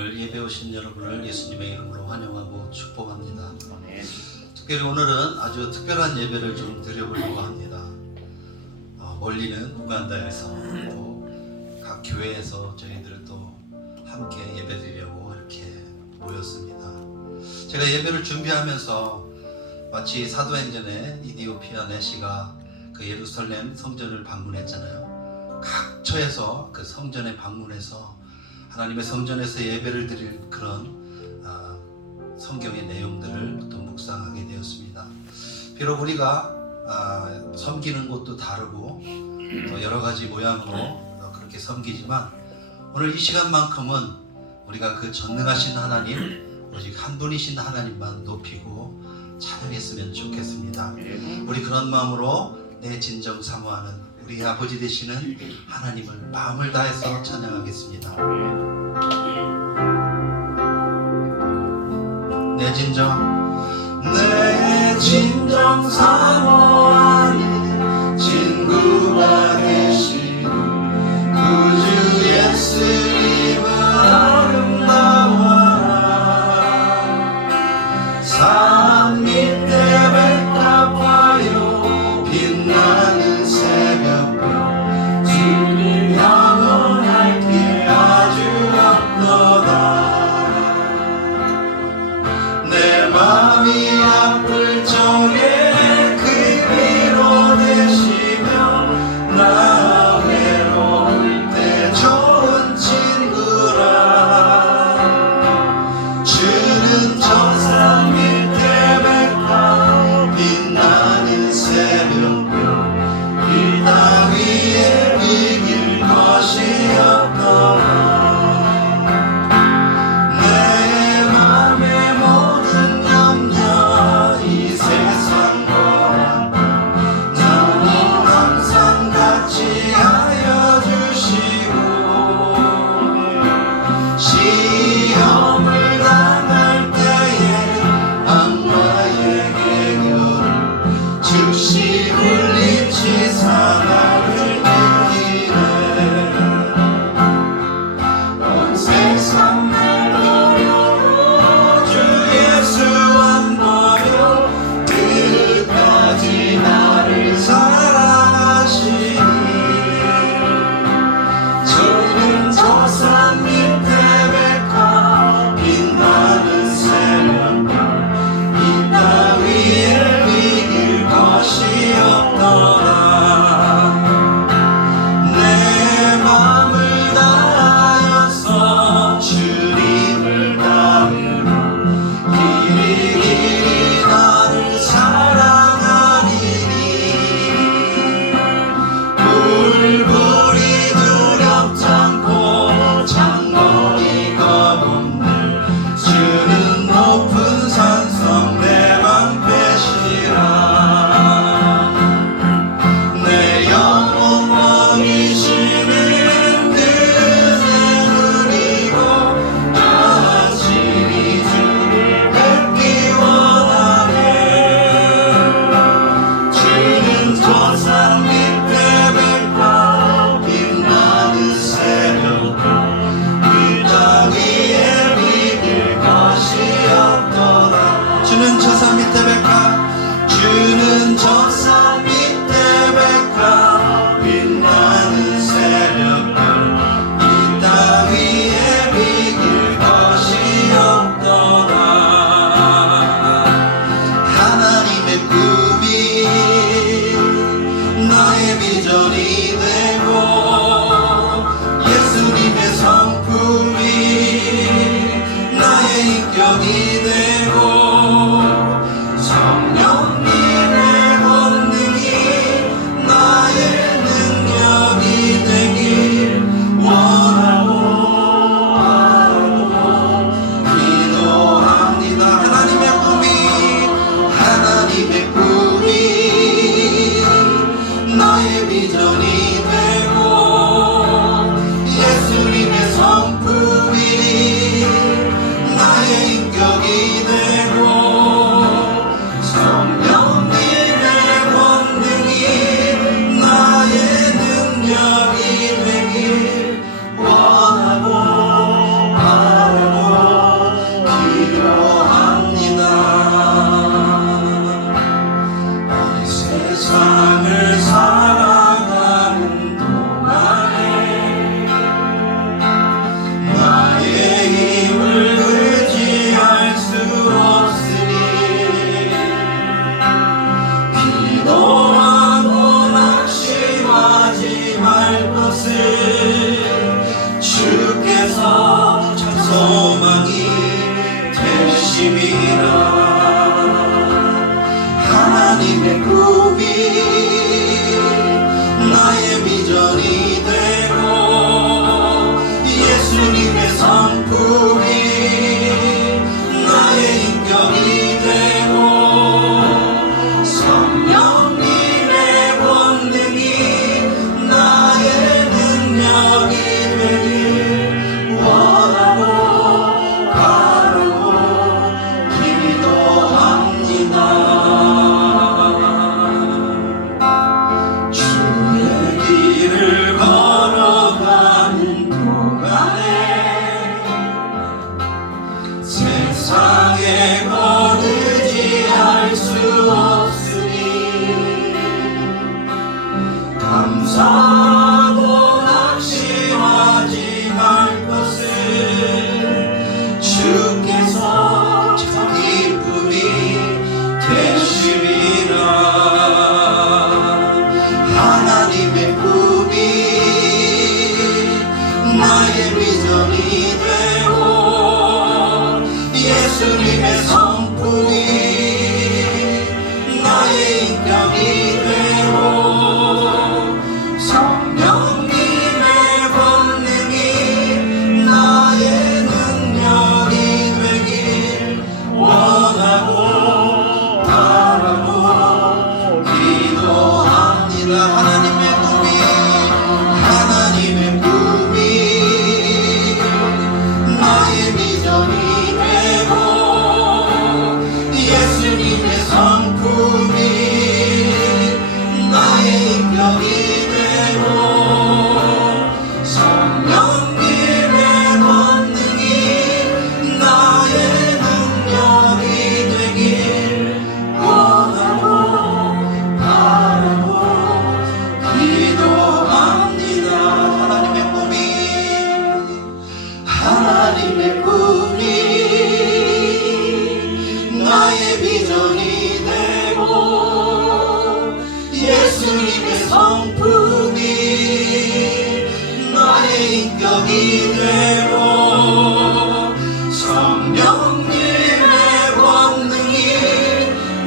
오늘 예배 오신 여러분을 예수님의 이름으로 환영하고 축복합니다. 특별히 오늘은 아주 특별한 예배를 좀 드려보려고 합니다. 멀리는 우간다에서 또 각 교회에서 저희들 또 함께 예배드리려고 이렇게 모였습니다. 제가 예배를 준비하면서 마치 사도행전에 이디오피아 내시가 그 예루살렘 성전을 방문했잖아요. 각 처에서 그 성전에 방문해서 하나님의 성전에서 예배를 드릴 그런 성경의 내용들을 또 묵상하게 되었습니다. 비록 우리가 섬기는 곳도 다르고 또 여러 가지 모양으로 그렇게 섬기지만 오늘 이 시간만큼은 우리가 그 전능하신 하나님, 오직 한 분이신 하나님만 높이고 찬양했으면 좋겠습니다. 우리 그런 마음으로 내 진정 사모하는 우리 아버지 되시는 하나님을 마음을 다해서 찬양하겠습니다. 내 진정 사모하는 친구가 되시는 구주 예수님은 아름다워라. 산 밑에 백합화요 빛나는 새벽별 주님 영원할 길 아주 없도다. 내 마음이 아플 적에 그 되심이라. 하나님의 꿈이 나의 비전이 되고 예수님의 성품이 나의 인격이 되고 성령님의 권능이 나의 능력이 되길 원하고 바라고 기도합니다. 주의 길을 걸어가는 동안에 세상에 거느지할 수 없으니 감사하고 낙심하지 말 것을 주께서 참 기쁨이 되시리라. 하나님의 꿈이 나의 비전이 되고 예수님의 성품이 나의 인격이 되고 성령님의 권능이 나의 능력이 되길 원하고 바라고 기도합니다. 하나님의 꿈이 나의 비전이 되고 예수님의 성품이 나의 인격이 되고 성령님의 권능이 나의 능력이 되길 원하고 바라고 기도합니다. 하나님의 꿈이 나의 비전이 되고 예수님의 성품이 나의 인격이 되고 성령님의 권능이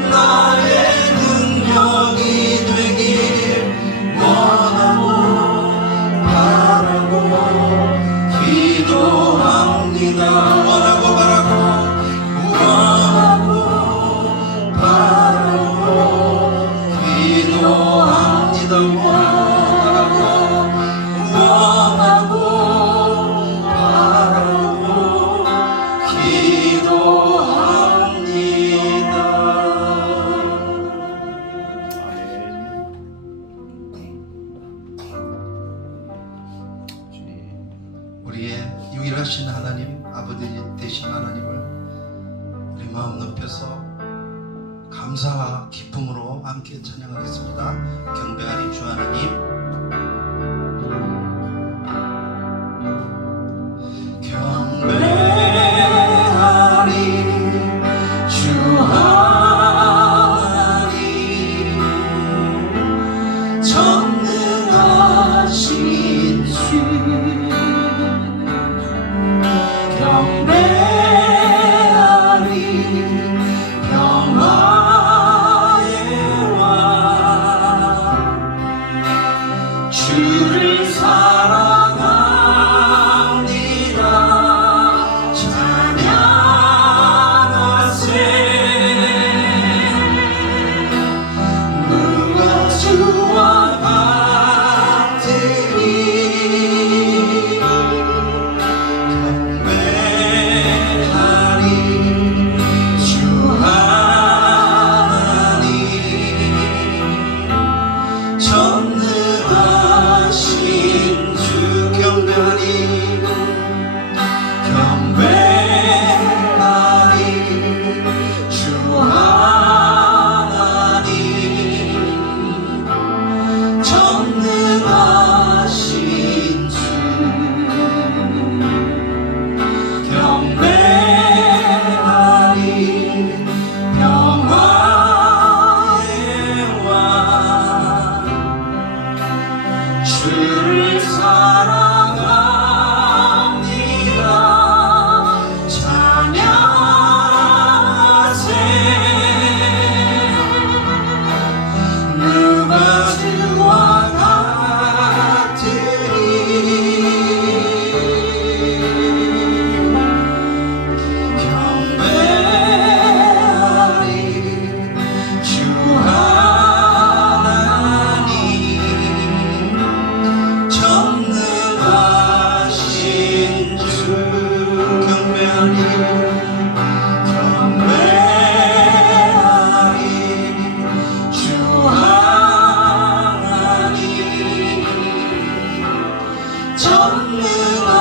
나의 능력이 되길 원하고 바라고 기도합니다. 원하고 바라고 기도합니다. 원하고 바라고 기도합니다. 우리의 유일하신 하나님, 아버지 되신 하나님을 우리 마음 높여서 감사와 기쁨으로 함께 찬양하겠습니다. 경배하리 주 하나님. 경배하리 주 하나님, 전능하신 주. 경배하리 평화의 왕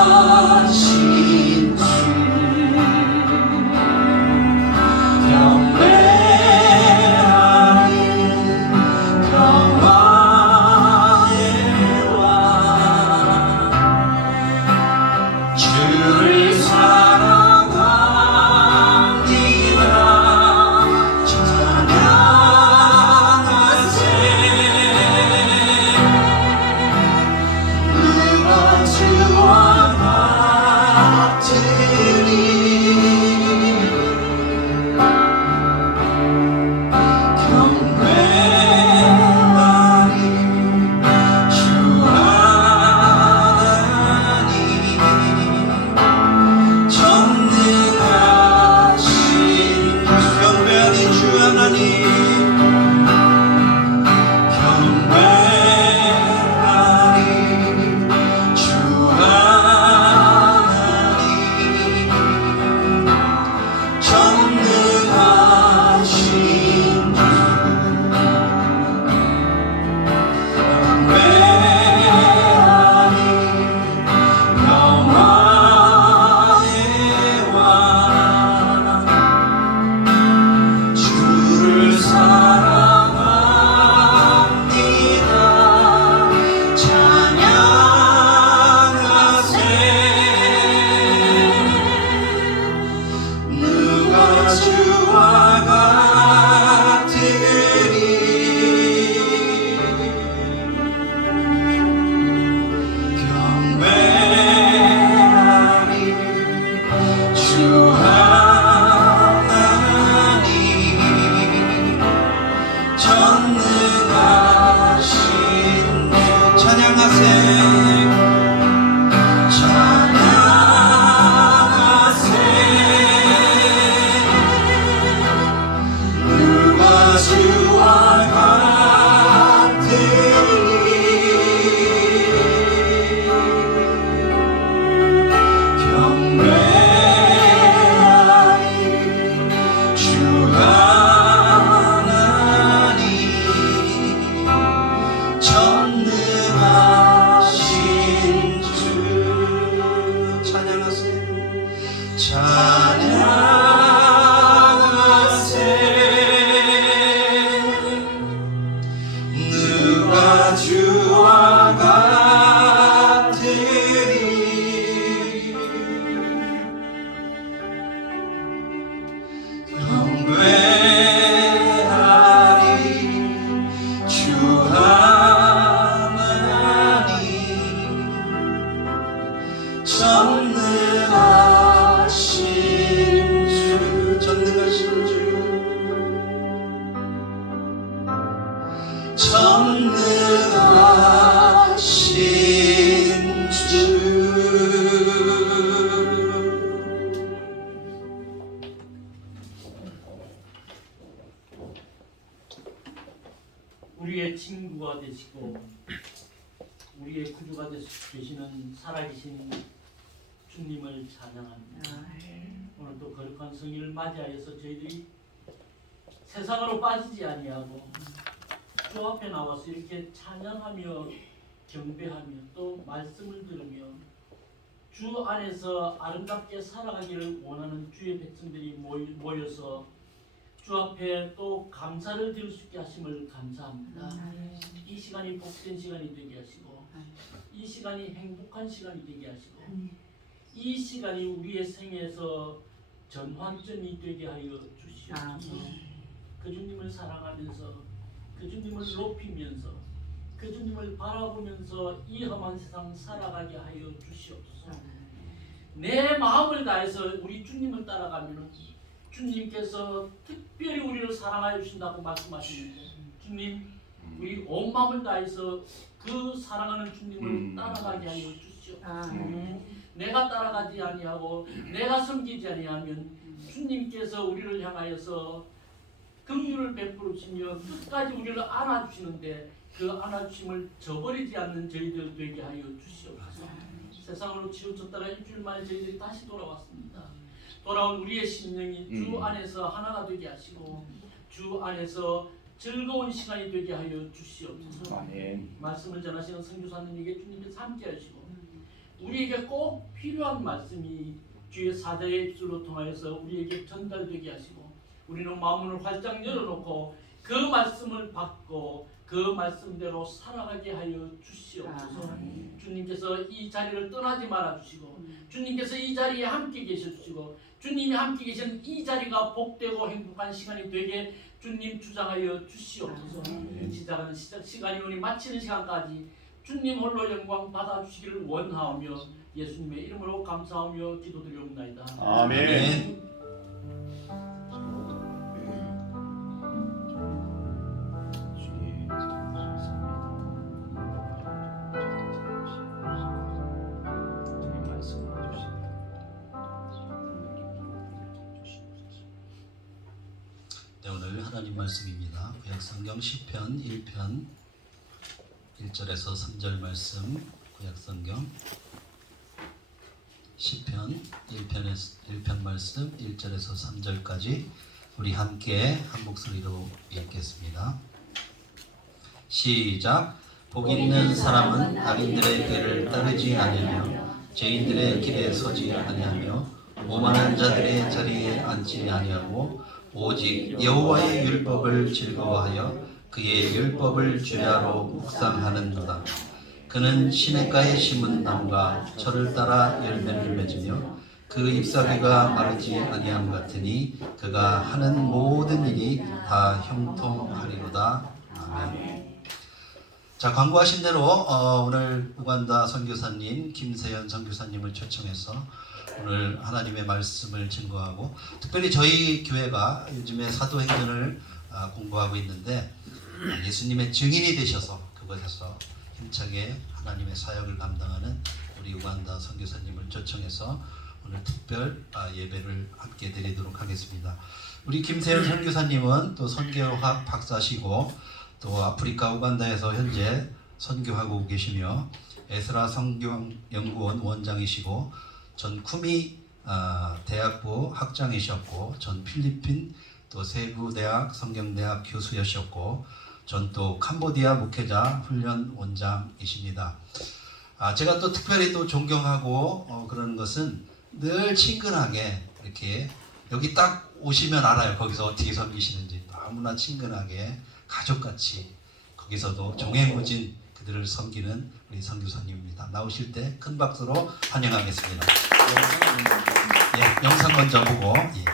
전능하신 주 경배하리 평화의 왕 주를 사랑합니다 찬양하세 누가 주와 같으리 경배하리 주 하나님 전능하신 주 경배하리 주 하나님 경배하리 주 하나님 전능하신 주 경배하리 영화의 왕 주를 사랑합니다 찬양하세 누가 주와 같으리 경배하리 주 하나님 전능하신 주 찬양하세 찬양하세 누가 주와 같으리 경배하리 주 하나님 전능하신 주 찬양하세 찬양하세 누가 주와 같으리 경배하리 주 하나님 전능하신 주 전능하신 주 전능하신 주 우리의 친구가 되시고 우리의 구주가 되시는 살아계신 주님을 찬양합니다. 오늘 또 거룩한 성일을 맞이하여서 저희들이 세상으로 빠지지 아니하고 주 앞에 나와서 이렇게 찬양하며 경배하며 또 말씀을 들으며 주 안에서 아름답게 살아가기를 원하는 주의 백성들이 모여서 주 앞에 또 감사를 드릴 수 있게 하심을 감사합니다. 이 시간이 복된 시간이 되게 하시고 이 시간이 행복한 시간이 되게 하시고 이 시간이 우리의 생에서 전환점이 되게 하여 주시옵소서. 그 주님을 사랑하면서 그 주님을 높이면서 그 주님을 바라보면서 이 험한 세상 살아가게 하여 주시옵소서. 내 마음을 다해서 우리 주님을 따라가면 주님께서 특별히 우리를 사랑하여 주신다고 말씀하시는데 주님 우리 온 마음을 다해서 그 사랑하는 주님을 따라가게 하여 주시옵소서. 내가 따라가지 아니하고 내가 섬기지 아니하면 주님께서 우리를 향하여서 긍휼을 베풀으시며 끝까지 우리를 안아주시는데 그 안아주심을 저버리지 않는 저희들 되게 하여 주시옵소서. 세상으로 치우쳤다가 일주일 만에 저희들이 다시 돌아왔습니다. 돌아온 우리의 심령이 주 안에서 하나가 되게 하시고 주 안에서 즐거운 시간이 되게 하여 주시옵소서. 말씀을 전하시는 선교사님에게 주님께서 함께 하시고 우리에게 꼭 필요한 말씀이 주의 사자의 입술로 통하여서 우리에게 전달되게 하시고 우리는 마음을 활짝 열어놓고 그 말씀을 받고 그 말씀대로 살아가게 하여 주시옵소서. 주님께서 이 자리를 떠나지 말아 주시고 주님께서 이 자리에 함께 계셔 주시고 주님이 함께 계신 이 자리가 복되고 행복한 시간이 되게 주님 주장하여 주시옵소서. 시작하는 시간이 오니 마치는 시간까지 주님 홀로 영광 받아주시기를 원하오며 예수님의 이름으로 감사하며 기도드리옵나이다. 아멘. 네, 오늘 하나님 말씀입니다. 구약성경 시편 1편 1절에서 3절 말씀, 구약성경 시편 1편 말씀 1절에서 3절까지 우리 함께 한 목소리로 읽겠습니다. 시작. 복 있는 사람은 악인들의 길을 따르지 아니하며 죄인들의 길에 서지 아니하며 오만한 자들의 자리에 앉지 아니하고 오직 여호와의 율법을 즐거워하여 그의 율법을 주야로 묵상하는도다. 그는 시냇가에 심은 나무가 철을 따라 열매를 맺으며 그 잎사귀가 마르지 아니함 같으니 그가 하는 모든 일이 다 형통하리로다. 아멘. 자, 광고하신 대로 오늘 우간다 선교사님 김세연 선교사님을 초청해서 오늘 하나님의 말씀을 증거하고, 특별히 저희 교회가 요즘에 사도행전을 공부하고 있는데 예수님의 증인이 되셔서 그곳에서 힘차게 하나님의 사역을 감당하는 우리 우간다 선교사님을 초청해서 오늘 특별 예배를 함께 드리도록 하겠습니다. 우리 김세연 선교사님은 또 선교학 박사시고 또 아프리카 우간다에서 현재 선교하고 계시며 에스라 선교연구원 원장이시고 전 쿠미 대학부 학장이셨고 전 필리핀 또 세부대학 성경대학 교수였었고 전 또 캄보디아 목회자 훈련 원장이십니다. 제가 또 특별히 또 존경하고 그러는 것은 늘 친근하게 이렇게 여기 딱 오시면 알아요. 거기서 어떻게 섬기시는지 너무나 친근하게 가족같이 거기서도 종횡무진 그들을 섬기는 우리 선교사님입니다. 나오실 때 큰 박수로 환영하겠습니다. 예, 영상 먼저 보고. 예.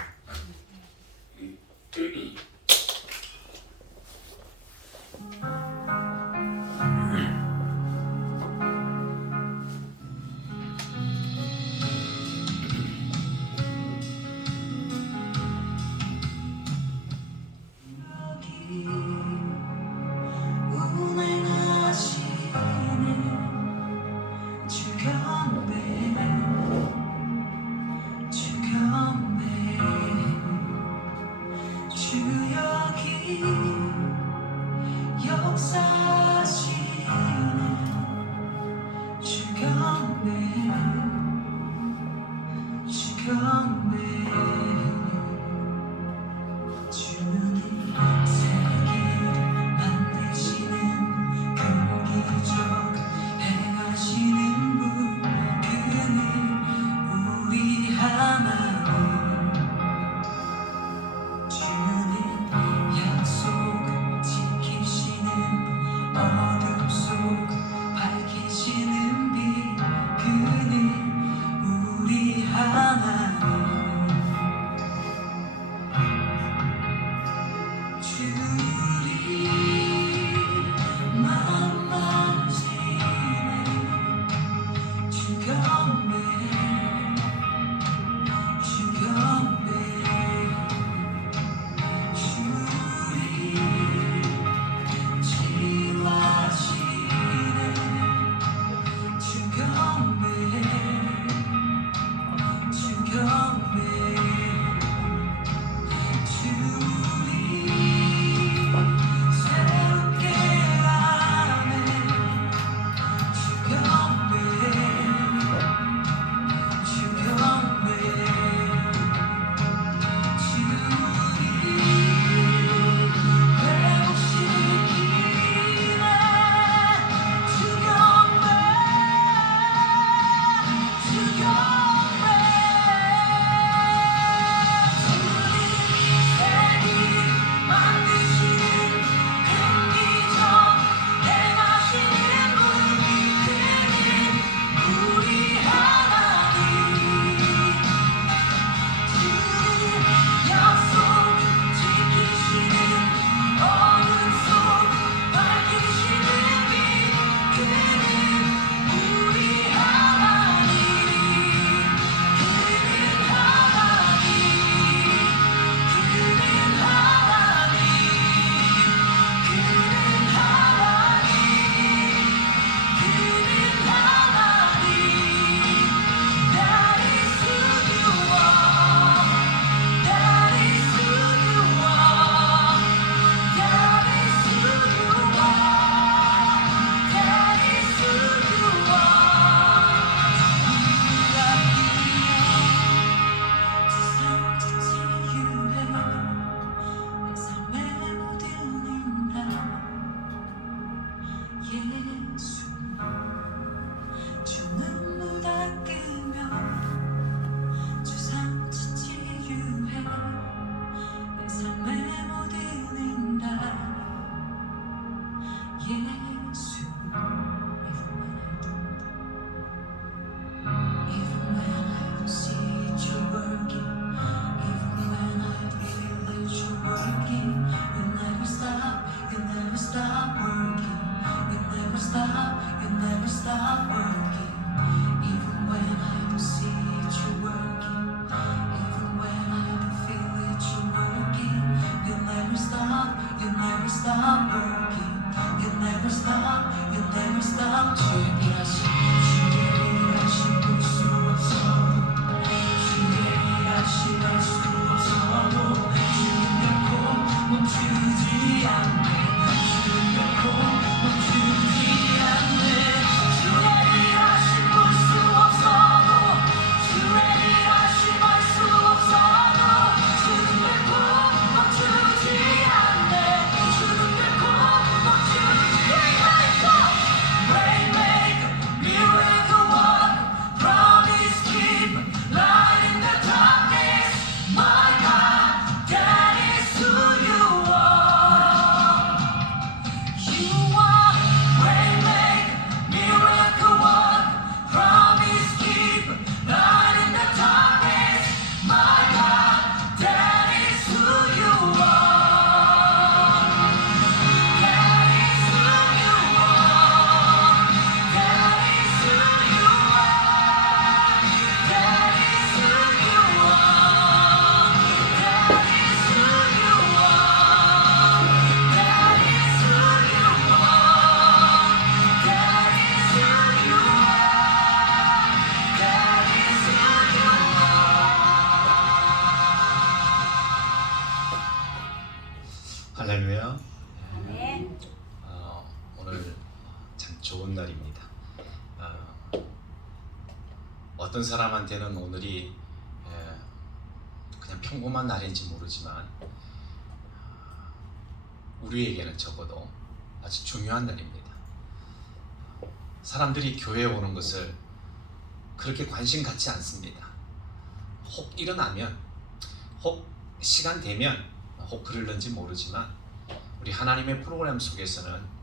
stop working. You never stop, you never stop. 주의 일하심 볼 수 없어. 주의 일하심 알 수 없어도 주는 결코 멈추지 않네. 주는 결코 멈추지 않네. 주의 일하심 볼 수 없어도 주의 일하심 알 수 없어도 주는 결코 멈추지 않네. 주는 결코 멈추지 않네. Waymaker, miracle worker, promise keeper, light in the darkness. My God, that is who you are. You are waymaker, miracle worker, promise keeper, light in the darkness. My God, that is who you are. That is who you are. That is who you are. That is who you are. That is who you are. That is who you are. That is who you are. That is who you 할렐루야. 네. 오늘 참 좋은 날입니다. 어떤 사람한테는 오늘이 그냥 평범한 날인지 모르지만 우리에게는 적어도 아주 중요한 날입니다. 사람들이 교회에 오는 것을 그렇게 관심 갖지 않습니다. 혹 일어나면, 혹 시간 되면, 혹 그럴는지 모르지만 우리 하나님의 프로그램 속에서는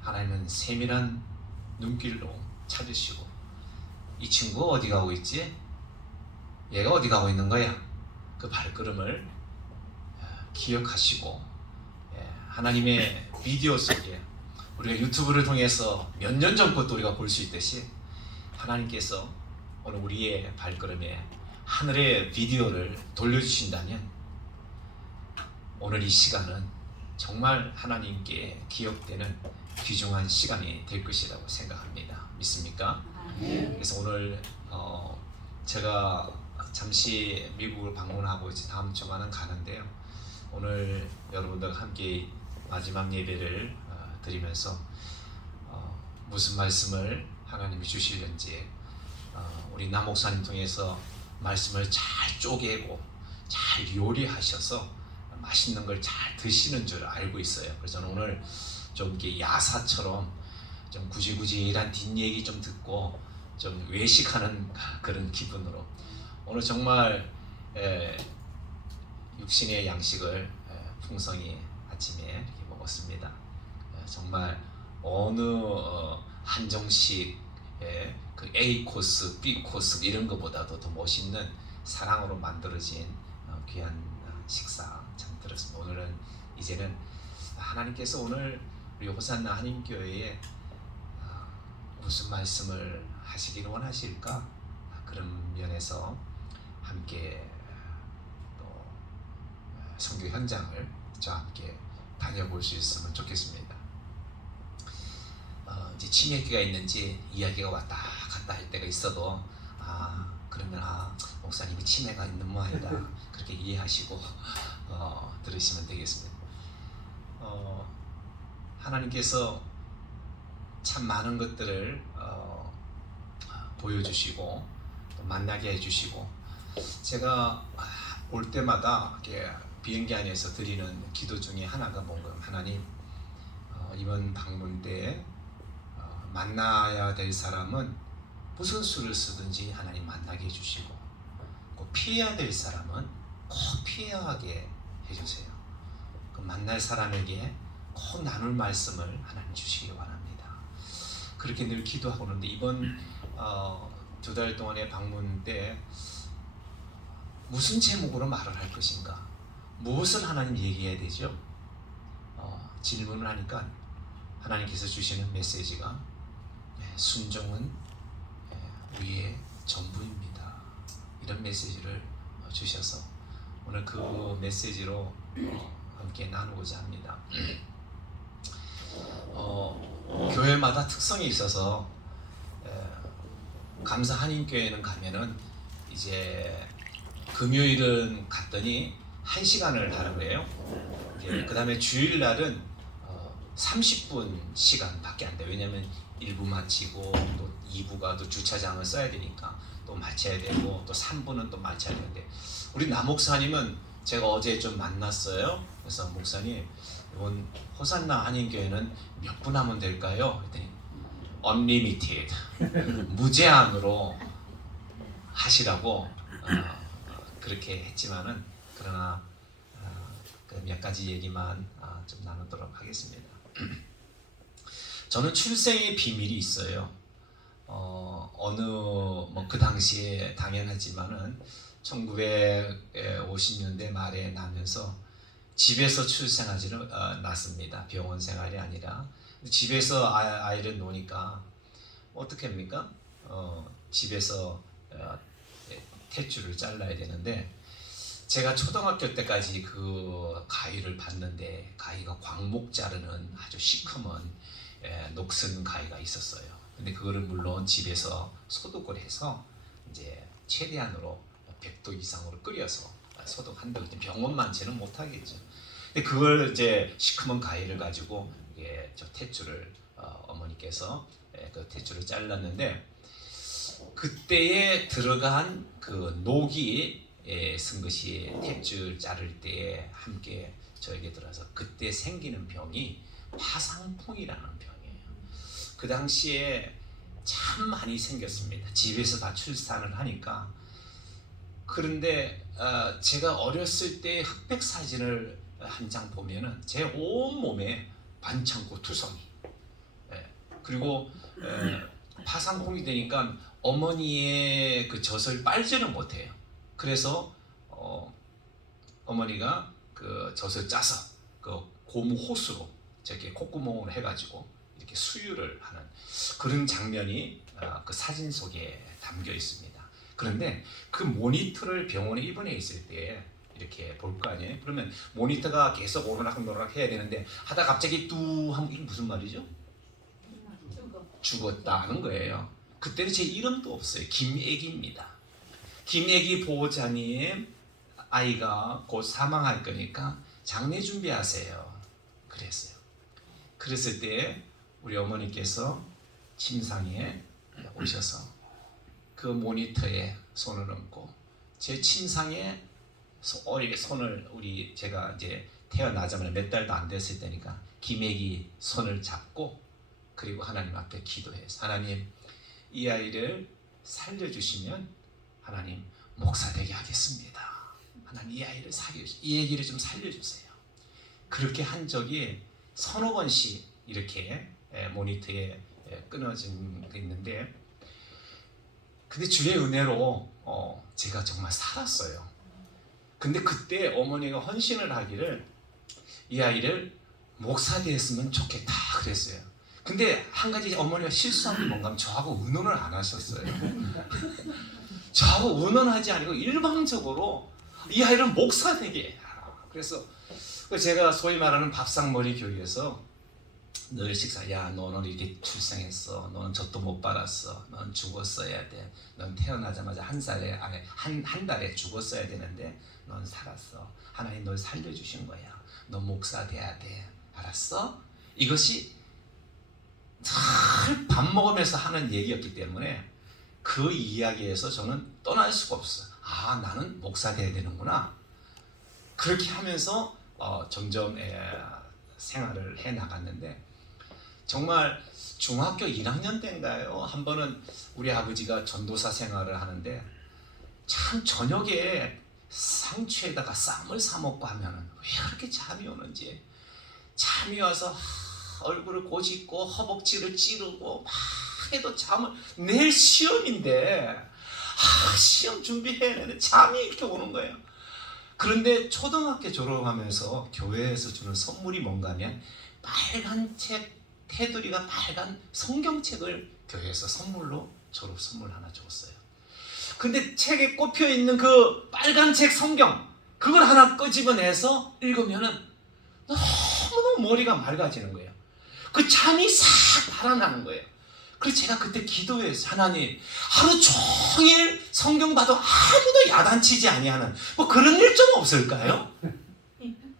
하나님은 세밀한 눈길로 찾으시고, 이 친구 어디 가고 있지? 얘가 어디 가고 있는 거야? 그 발걸음을 기억하시고, 하나님의 비디오 속에 우리가 유튜브를 통해서 몇 년 전 것도 우리가 볼 수 있듯이 하나님께서 오늘 우리의 발걸음에 하늘의 비디오를 돌려주신다면 오늘 이 시간은 정말 하나님께 기억되는 귀중한 시간이 될 것이라고 생각합니다. 믿습니까? 그래서 오늘 제가 잠시 미국을 방문하고 이제 다음 주간은 가는데요. 오늘 여러분들과 함께 마지막 예배를 드리면서 무슨 말씀을 하나님이 주시는지 우리 남 목사님 통해서 말씀을 잘 쪼개고 잘 요리하셔서 맛있는 걸 잘 드시는 줄 알고 있어요. 그래서 저는 오늘 좀 이렇게 야사처럼 좀 구질구질한 뒷얘기 좀 듣고 좀 외식하는 그런 기분으로 오늘 정말 육신의 양식을 풍성히 아침에 이렇게 먹었습니다. 정말 어느 한정식 그 A 코스, B 코스 이런 것보다도 더 멋있는 사랑으로 만들어진 귀한 식사 참 들었습니다. 오늘은 이제는 하나님께서 오늘 우리 호산나 한인교회에 무슨 말씀을 하시기를 원하실까? 그런 면에서 함께 또 선교 현장을 저와 함께 다녀볼 수 있으면 좋겠습니다. 이제 치매기가 있는지 이야기가 왔다 갔다 할 때가 있어도 그러면 목사님이 치매가 있는 모양이다 그렇게 이해하시고 들으시면 되겠습니다. 하나님께서 참 많은 것들을 보여주시고 또 만나게 해주시고 제가 올 때마다 이렇게 비행기 안에서 드리는 기도 중에 하나가 뭔가 하나님 이번 방문 때 만나야 될 사람은 무슨 수를 쓰든지 하나님 만나게 해주시고 꼭 피해야 될 사람은 꼭 피하게 해주세요. 그 만날 사람에게 꼭 나눌 말씀을 하나님 주시기 바랍니다. 그렇게 늘 기도하고 있는데 이번 2달 동안의 방문 때 무슨 제목으로 말을 할 것인가, 무엇을 하나님 얘기해야 되죠? 질문을 하니까 하나님께서 주시는 메시지가 순종은 우리의 전부입니다. 이런 메시지를 주셔서 오늘 그 메시지로 함께 나누고자 합니다. 교회마다 특성이 있어서 감사 한인교회는 가면은 이제 금요일은 갔더니 1시간을 하는 거예요. 그 다음에 주일날은 30분 시간밖에 안 돼요. 왜냐면 1부 마치고 또 2부가 또 주차장을 써야 되니까 또 마쳐야 되고 또 3부는 또 마쳐야 되는데, 우리 남목사님은 제가 어제 좀 만났어요. 그래서 목사님, 이번 호산나 한인교회는 몇 분 하면 될까요? 그랬더니 unlimited, 무제한으로 하시라고 그렇게 했지만은, 그러나 그 몇 가지 얘기만 좀 나누도록 하겠습니다. 저는 출생의 비밀이 있어요. 어느 그 당시에 당연하지만은 1950년대 말에 나면서 집에서 출생하지는 낳습니다. 병원 생활이 아니라 집에서 아이를 놓으니까 어떻게 합니까? 집에서 탯줄을 잘라야 되는데, 제가 초등학교 때까지 그 가위를 봤는데 가위가 광목 자르는 아주 시커먼 녹슨 가위가 있었어요. 근데 그거를 물론 집에서 소독을 해서 이제 최대한으로 100도 이상으로 끓여서 소독한다고 했더니 병원만치는 못하겠죠. 근데 그걸 이제 시커먼 가위를 가지고 저 탯줄을 어머니께서 그 탯줄을 잘랐는데, 그때에 들어간 그 녹이 쓴 것이 탯줄 자를 때에 함께 저에게 들어서 그때 생기는 병이 파상풍이라는 병이에요. 그 당시에 참 많이 생겼습니다. 집에서 다 출산을 하니까. 그런데 제가 어렸을 때 흑백 사진을 한 장 보면은 제 온몸에 반창고 투성이, 그리고 파상풍이 되니까 어머니의 그 젖을 빨지는 못해요. 그래서 어머니가 그 젖을 짜서 그 고무 호스로 저렇게 콧구멍으로 해가지고 이렇게 수유를 하는 그런 장면이 그 사진 속에 담겨 있습니다. 그런데 그 모니터를 병원에 입원해 있을 때 이렇게 볼 거 아니에요? 그러면 모니터가 계속 오르락노락 해야 되는데 하다 갑자기 뚜 하면 이게 무슨 말이죠? 죽었다는 거예요. 그때는 제 이름도 없어요. 김애기입니다. 김애기 보호자님 아이가 곧 사망할 거니까 장례 준비하세요. 그랬어요. 그랬을 때 우리 어머니께서 침상에 오셔서 그 모니터에 손을 얹고 제 침상에 손을, 제가 이제 태어나자마자 몇 달도 안 됐을 때니까 김애기 손을 잡고, 그리고 하나님 앞에 기도해서, 하나님, 이 아이를 살려주시면 하나님 목사 되게 하겠습니다. 하나님, 이 아이를 이 얘기를 좀 살려주세요. 그렇게 한 적이 서너 번씩 이렇게 모니터에 끊어진 게 있는데, 근데 주의 은혜로 제가 정말 살았어요. 근데 그때 어머니가 헌신을 하기를 이 아이를 목사 되었으면 좋겠다 그랬어요. 근데 한 가지 어머니가 실수한 게 뭔가 하면 저하고 의논을 안 하셨어요. 저하고 의논하지 않고 일방적으로 이 아이를 목사 되게 하라. 그래서 제가 소위 말하는 밥상머리 교회에서 늘 식사, 야, 너는 이렇게 출생했어. 너는 젖도 못 빨았어. 너는 죽었어야 돼. 넌 태어나자마자 한 달에 죽었어야 되는데 넌 살았어. 하나님 널 살려주신 거야. 너 목사 돼야 돼. 알았어? 이것이 늘 밥 먹으면서 하는 얘기였기 때문에 그 이야기에서 저는 떠날 수가 없어요. 아, 나는 목사 돼야 되는구나. 그렇게 하면서 점점 생활을 해 나갔는데, 정말 중학교 1학년 때인가요? 한 번은 우리 아버지가 전도사 생활을 하는데 참 저녁에 상추에다가 쌈을 싸먹고 하면은 왜 그렇게 잠이 오는지, 잠이 와서 얼굴을 고집고 허벅지를 찌르고 막 해도 잠을, 내일 시험인데 시험 준비해야 되는데 잠이 이렇게 오는 거예요. 그런데 초등학교 졸업하면서 교회에서 주는 선물이 뭔가 하면 빨간 책, 테두리가 빨간 성경책을 교회에서 선물로 졸업 선물 하나 줬어요. 근데 책에 꼽혀 있는 그 빨간 책 성경, 그걸 하나 끄집어내서 읽으면은 너무 머리가 맑아지는 거예요. 그 잠이 싹 달아나는 거예요. 그래서 제가 그때 기도했어요. 하나님, 하루 종일 성경 봐도 아무도 야단치지 아니하는 뭐 그런 일 좀 없을까요?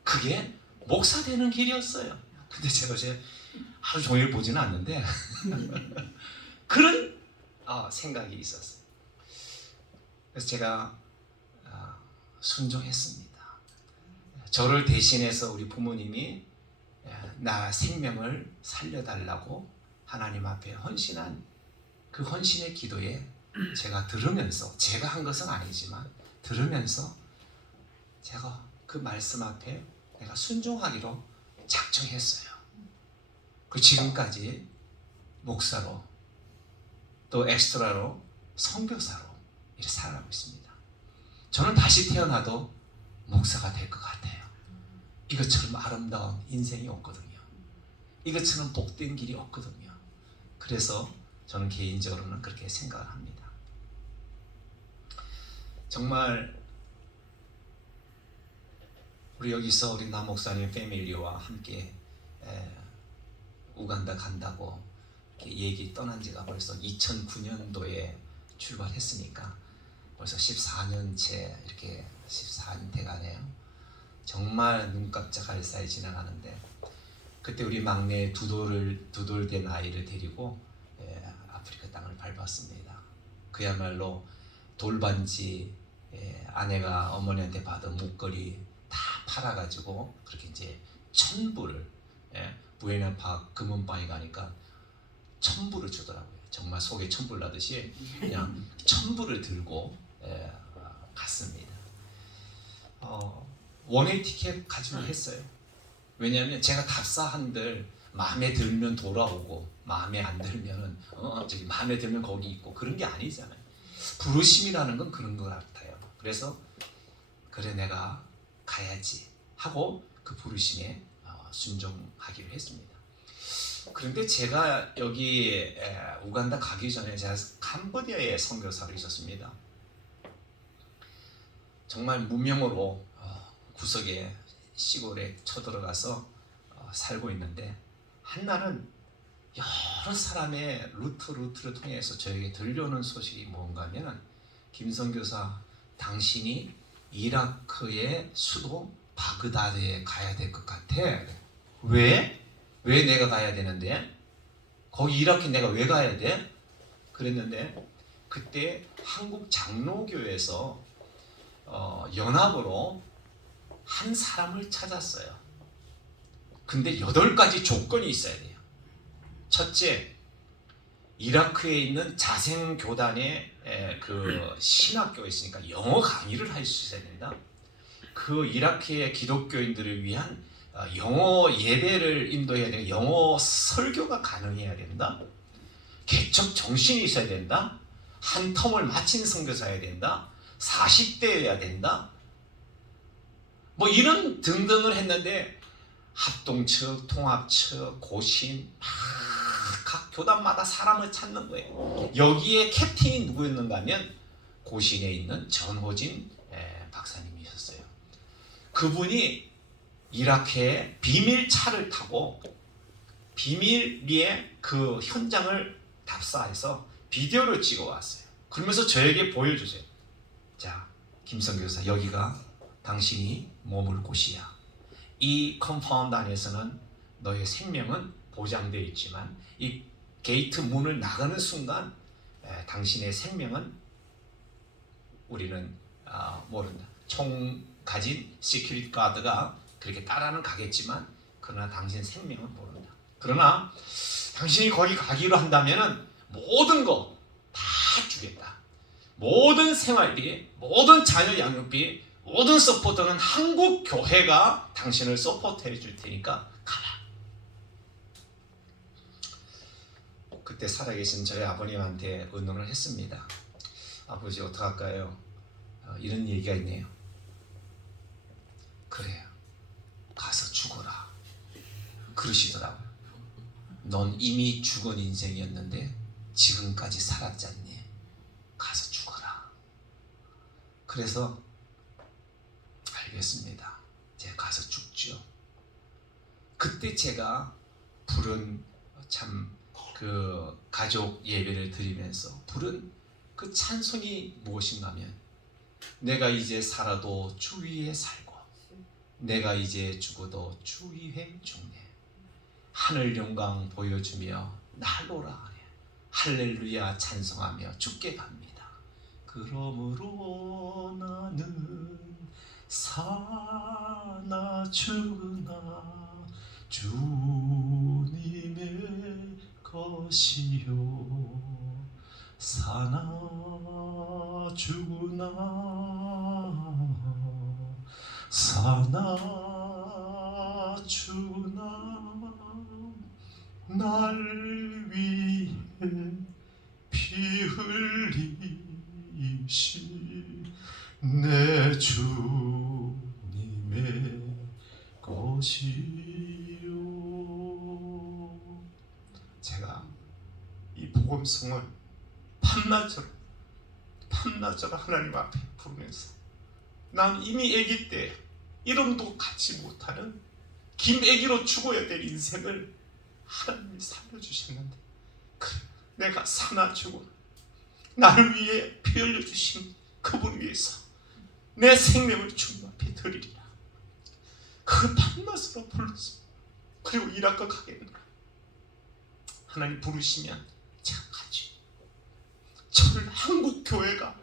그게 목사 되는 길이었어요. 근데 제가 하루 종일 보지는 않는데 그런 생각이 있었어요. 그래서 제가 순종했습니다. 저를 대신해서 우리 부모님이 나 생명을 살려달라고 하나님 앞에 헌신한 그 헌신의 기도에 제가 들으면서, 제가 한 것은 아니지만 들으면서 제가 그 말씀 앞에 내가 순종하기로 작정했어요. 그 지금까지 목사로 또 엑스트라로 선교사로 이렇게 살아가고 있습니다. 저는 다시 태어나도 목사가 될 것 같아요. 이것처럼 아름다운 인생이 없거든요. 이것처럼 복된 길이 없거든요. 그래서 저는 개인적으로는 그렇게 생각을 합니다. 정말 우리 여기서 우리 남 목사님 패밀리와 함께 우간다 간다고 이렇게 얘기 떠난 지가 벌써 2009년도에 출발했으니까 벌써 14년째 이렇게 14년 돼가네요. 정말 눈 깜짝할 사이 지나가는데 그때 우리 막내 두돌된 아이를 데리고 아프리카 땅을 밟았습니다. 그야말로 돌반지, 아내가 어머니한테 받은 목걸이 다 팔아가지고 그렇게 이제 천불을, 부에나파 금은방에 가니까 천불을 주더라고요. 정말 속에 천불 나듯이 그냥 천불을 들고 갔습니다. 원웨이 티켓 가지고 했어요. 왜냐하면 제가 답사한들 마음에 들면 돌아오고 마음에 안 들면은 저기 마음에 들면 거기 있고 그런 게 아니잖아요. 부르심이라는 건 그런 것 같아요. 그래서 그래 내가 가야지 하고 그 부르심에 순종하기로 했습니다. 그런데 제가 여기 우간다 가기 전에 제가 캄보디아에 선교사로 있었습니다. 정말 무명으로 구석에 시골에 쳐들어가서 살고 있는데 한날은 여러 사람의 루트를 통해서 저에게 들려오는 소식이 뭔가 하면 김선교사 당신이 이라크의 수도 바그다드에 가야 될 것 같아. 왜? 왜 내가 가야 되는데? 거기 이라크에 내가 왜 가야 돼? 그랬는데 그때 한국 장로교에서 연합으로 한 사람을 찾았어요. 근데 8가지 조건이 있어야 돼요. 첫째, 이라크에 있는 자생교단의 그 신학교에 있으니까 영어 강의를 할 수 있어야 된다. 그 이라크의 기독교인들을 위한 영어 예배를 인도해야 되고 영어 설교가 가능해야 된다. 개척 정신이 있어야 된다. 한 텀을 마친 선교사여야 된다. 40대여야 된다. 뭐 이런 등등을 했는데 합동측, 통합측, 고신 각 교단마다 사람을 찾는 거예요. 여기에 캡틴이 누구였는가 하면 고신에 있는 전호진 박사님이 있었어요. 그분이 이라크에 비밀차를 타고 비밀리에 그 현장을 답사해서 비디오를 찍어 왔어요. 그러면서 저에게 보여주세요. 자, 김선교사, 여기가 당신이 머물 곳이야. 이 컴파운드 안에서는 너의 생명은 보장되어 있지만 이 게이트 문을 나가는 순간 당신의 생명은 우리는 모른다. 총 가진 시큐리티 가드가 그렇게 따라는 가겠지만 그러나 당신 생명은 모른다. 그러나 당신이 거기 가기로 한다면 모든 거 다 주겠다. 모든 생활비, 모든 자녀 양육비, 모든 서포터는 한국 교회가 당신을 서포트해 줄 테니까 가라. 그때 살아계신 저희 아버님한테 의논을 했습니다. 아버지 어떡할까요? 이런 얘기가 있네요. 그래요. 가서 죽어라. 그러시더라고요. 넌 이미 죽은 인생이었는데 지금까지 살았잖니. 가서 죽어라. 그래서 알겠습니다. 제가 가서 죽죠. 그때 제가 부른 참 그 가족 예배를 드리면서 부른 그 찬송이 무엇인가 하면 내가 이제 살아도 주 위에 살고 내가 이제 죽어도 주 위에 죽네. 하늘 영광 보여주며 날로라 할렐루야 찬송하며 죽게 갑니다. 그러므로 나는 사나 죽으나 주님의 것이요 사나 죽으나 사나 죽으나 날 위해 피 흘리신 내 주님의 것이요. 제가 이 복음성을 밤낮으로 하나님 앞에 부르면서 난 이미 아기 때 이름도 갖지 못하는 김아기로 죽어야 될 인생을 하나님이 살려주셨는데 그래, 내가 사나 죽어 나를 위해 피 흘려주신 그분 위해서 내 생명을 주님 앞에 드리리라. 그 밤낮으로 불렀어. 그리고 일할까 가겠노라. 하나님 부르시면 제가 가지. 저를 한국 교회가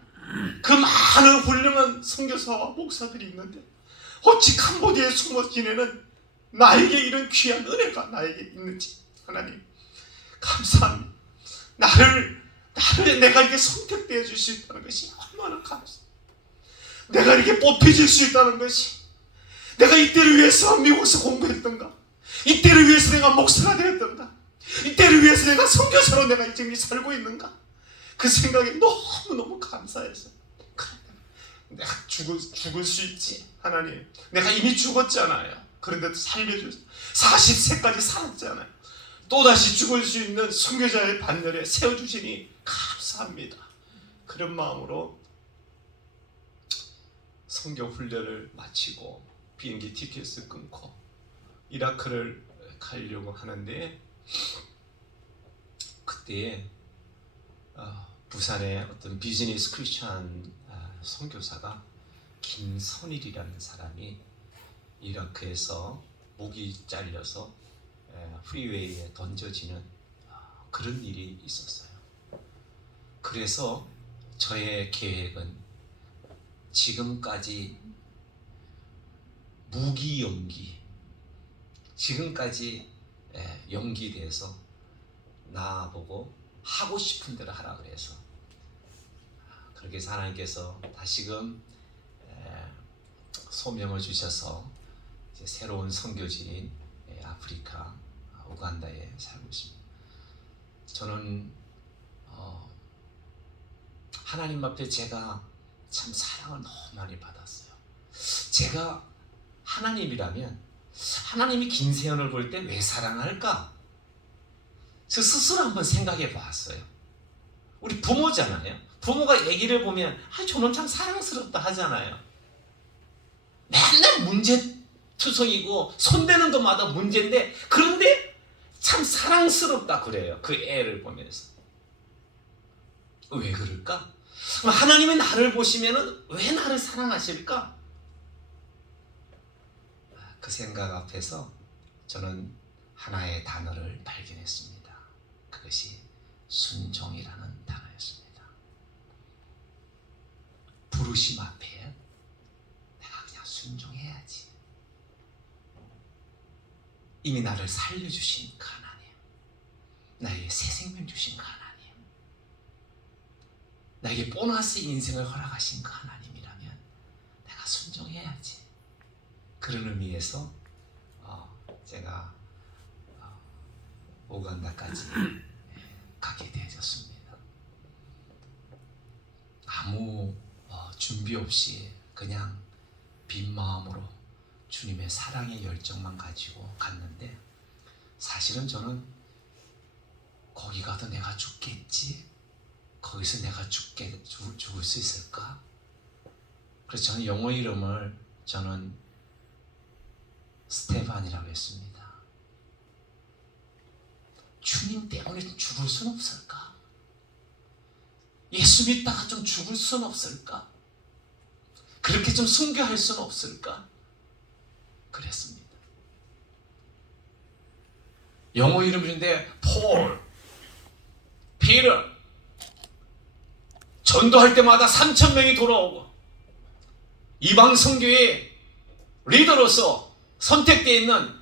그 많은 훌륭한 선교사와 목사들이 있는데 어찌 캄보디아에 숨어 지내는 나에게 이런 귀한 은혜가 나에게 있는지 하나님 감사합니다. 나를 내가 이렇게 선택되어 줄 수 있다는 것이 얼마나 감사합니다. 내가 이렇게 뽑혀질 수 있다는 것이 내가 이때를 위해서 미국에서 공부했던가 이때를 위해서 내가 목사가 되었던가 이때를 위해서 내가 선교사로 내가 지금 살고 있는가 그 생각에 너무너무 감사해서 내가 죽을 수 있지 하나님 내가 이미 죽었잖아요. 그런데도 살려주세요. 40세까지 살았잖아요. 또다시 죽을 수 있는 선교자의 반열에 세워주시니 감사합니다. 그런 마음으로 선교 훈련을 마치고 비행기 티켓을 끊고 이라크를 가려고 하는데 그때 부산의 어떤 비즈니스 크리스천 선교사가 김선일이라는 사람이 이라크에서 목이 잘려서 프리웨이에 던져지는 그런 일이 있었어요. 그래서 저의 계획은 지금까지 무기 연기 지금까지 연기돼서 나보고 하고 싶은 대로 하라 그래서 그렇게 해서 하나님께서 다시금 소명을 주셔서 이제 새로운 선교지인 아프리카 우간다에 살고 있습니다. 저는 하나님 앞에 제가 참 사랑을 너무 많이 받았어요. 제가 하나님이라면 하나님이 김세연을 볼 때 왜 사랑할까? 저 스스로 한번 생각해 봤어요. 우리 부모잖아요. 부모가 아기를 보면 저는 참 사랑스럽다 하잖아요. 맨날 문제투성이고 손대는 것마다 문제인데 그런데 참 사랑스럽다 그래요. 그 애를 보면서. 왜 그럴까? 하나님이 나를 보시면 왜 나를 사랑하실까? 그 생각 앞에서 저는 하나의 단어를 발견했습니다. 그것이 순종이라는 단어였습니다. 부르심 앞에 내가 그냥 순종해야지. 이미 나를 살려주신 그 하나님, 나에게 새 생명 주신 그 하나님, 나에게 보너스 인생을 허락하신 그 하나님이라면 내가 순종해야지. 그런 의미에서 제가 우간다까지 가게 되어졌습니다. 아무 준비 없이 그냥 빈 마음으로 주님의 사랑의 열정만 가지고 갔는데 사실은 저는 거기 가도 내가 죽겠지? 거기서 내가 죽을 수 있을까? 그래서 저는 영어 이름을 저는 스테반이라고 했습니다. 주님 때문에 죽을 순 없을까? 예수 믿다가 좀 죽을 순 없을까? 그렇게 좀 순교할 순 없을까? 그랬습니다. 영어 이름인데 폴, 피터. 전도할 때마다 3,000명이 돌아오고 이방 선교의 리더로서 선택되어 있는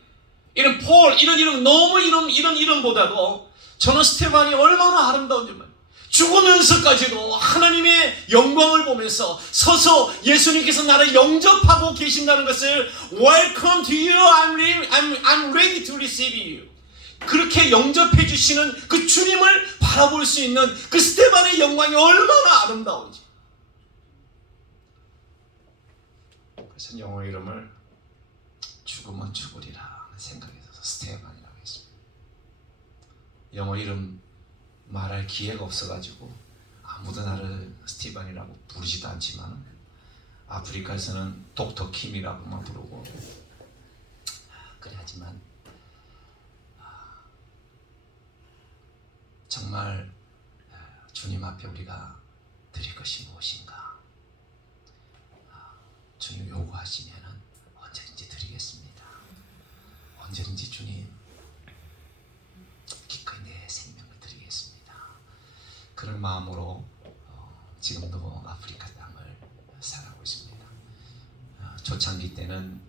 이런 폴, 이런 이름, 너무 이런 이름보다도 저는 스테반이 얼마나 아름다운지 말이에요. 죽으면서까지도 하나님의 영광을 보면서 서서 예수님께서 나를 영접하고 계신다는 것을 Welcome to you, I'm ready to receive you. 그렇게 영접해 주시는 그 주님을 바라볼 수 있는 그 스테반의 영광이 얼마나 아름다운지. 그래서 영어 이름을 죽으면 죽으리라 하는 생각이 들어서 스테반이라고 했습니다. 영어 이름 말할 기회가 없어가지고 아무도 나를 스티반이라고 부르지도 않지만 아프리카에서는 독터 킴이라고만 부르고 그래. 하지만 정말 주님 앞에 우리가 드릴 것이 무엇인가? 주님 요구하시면 언제든지 드리겠습니다. 언제든지 주님 기꺼이 내 생명을 드리겠습니다. 그런 마음으로 지금도 아프리카 땅을 살아가고 있습니다. 초창기 때는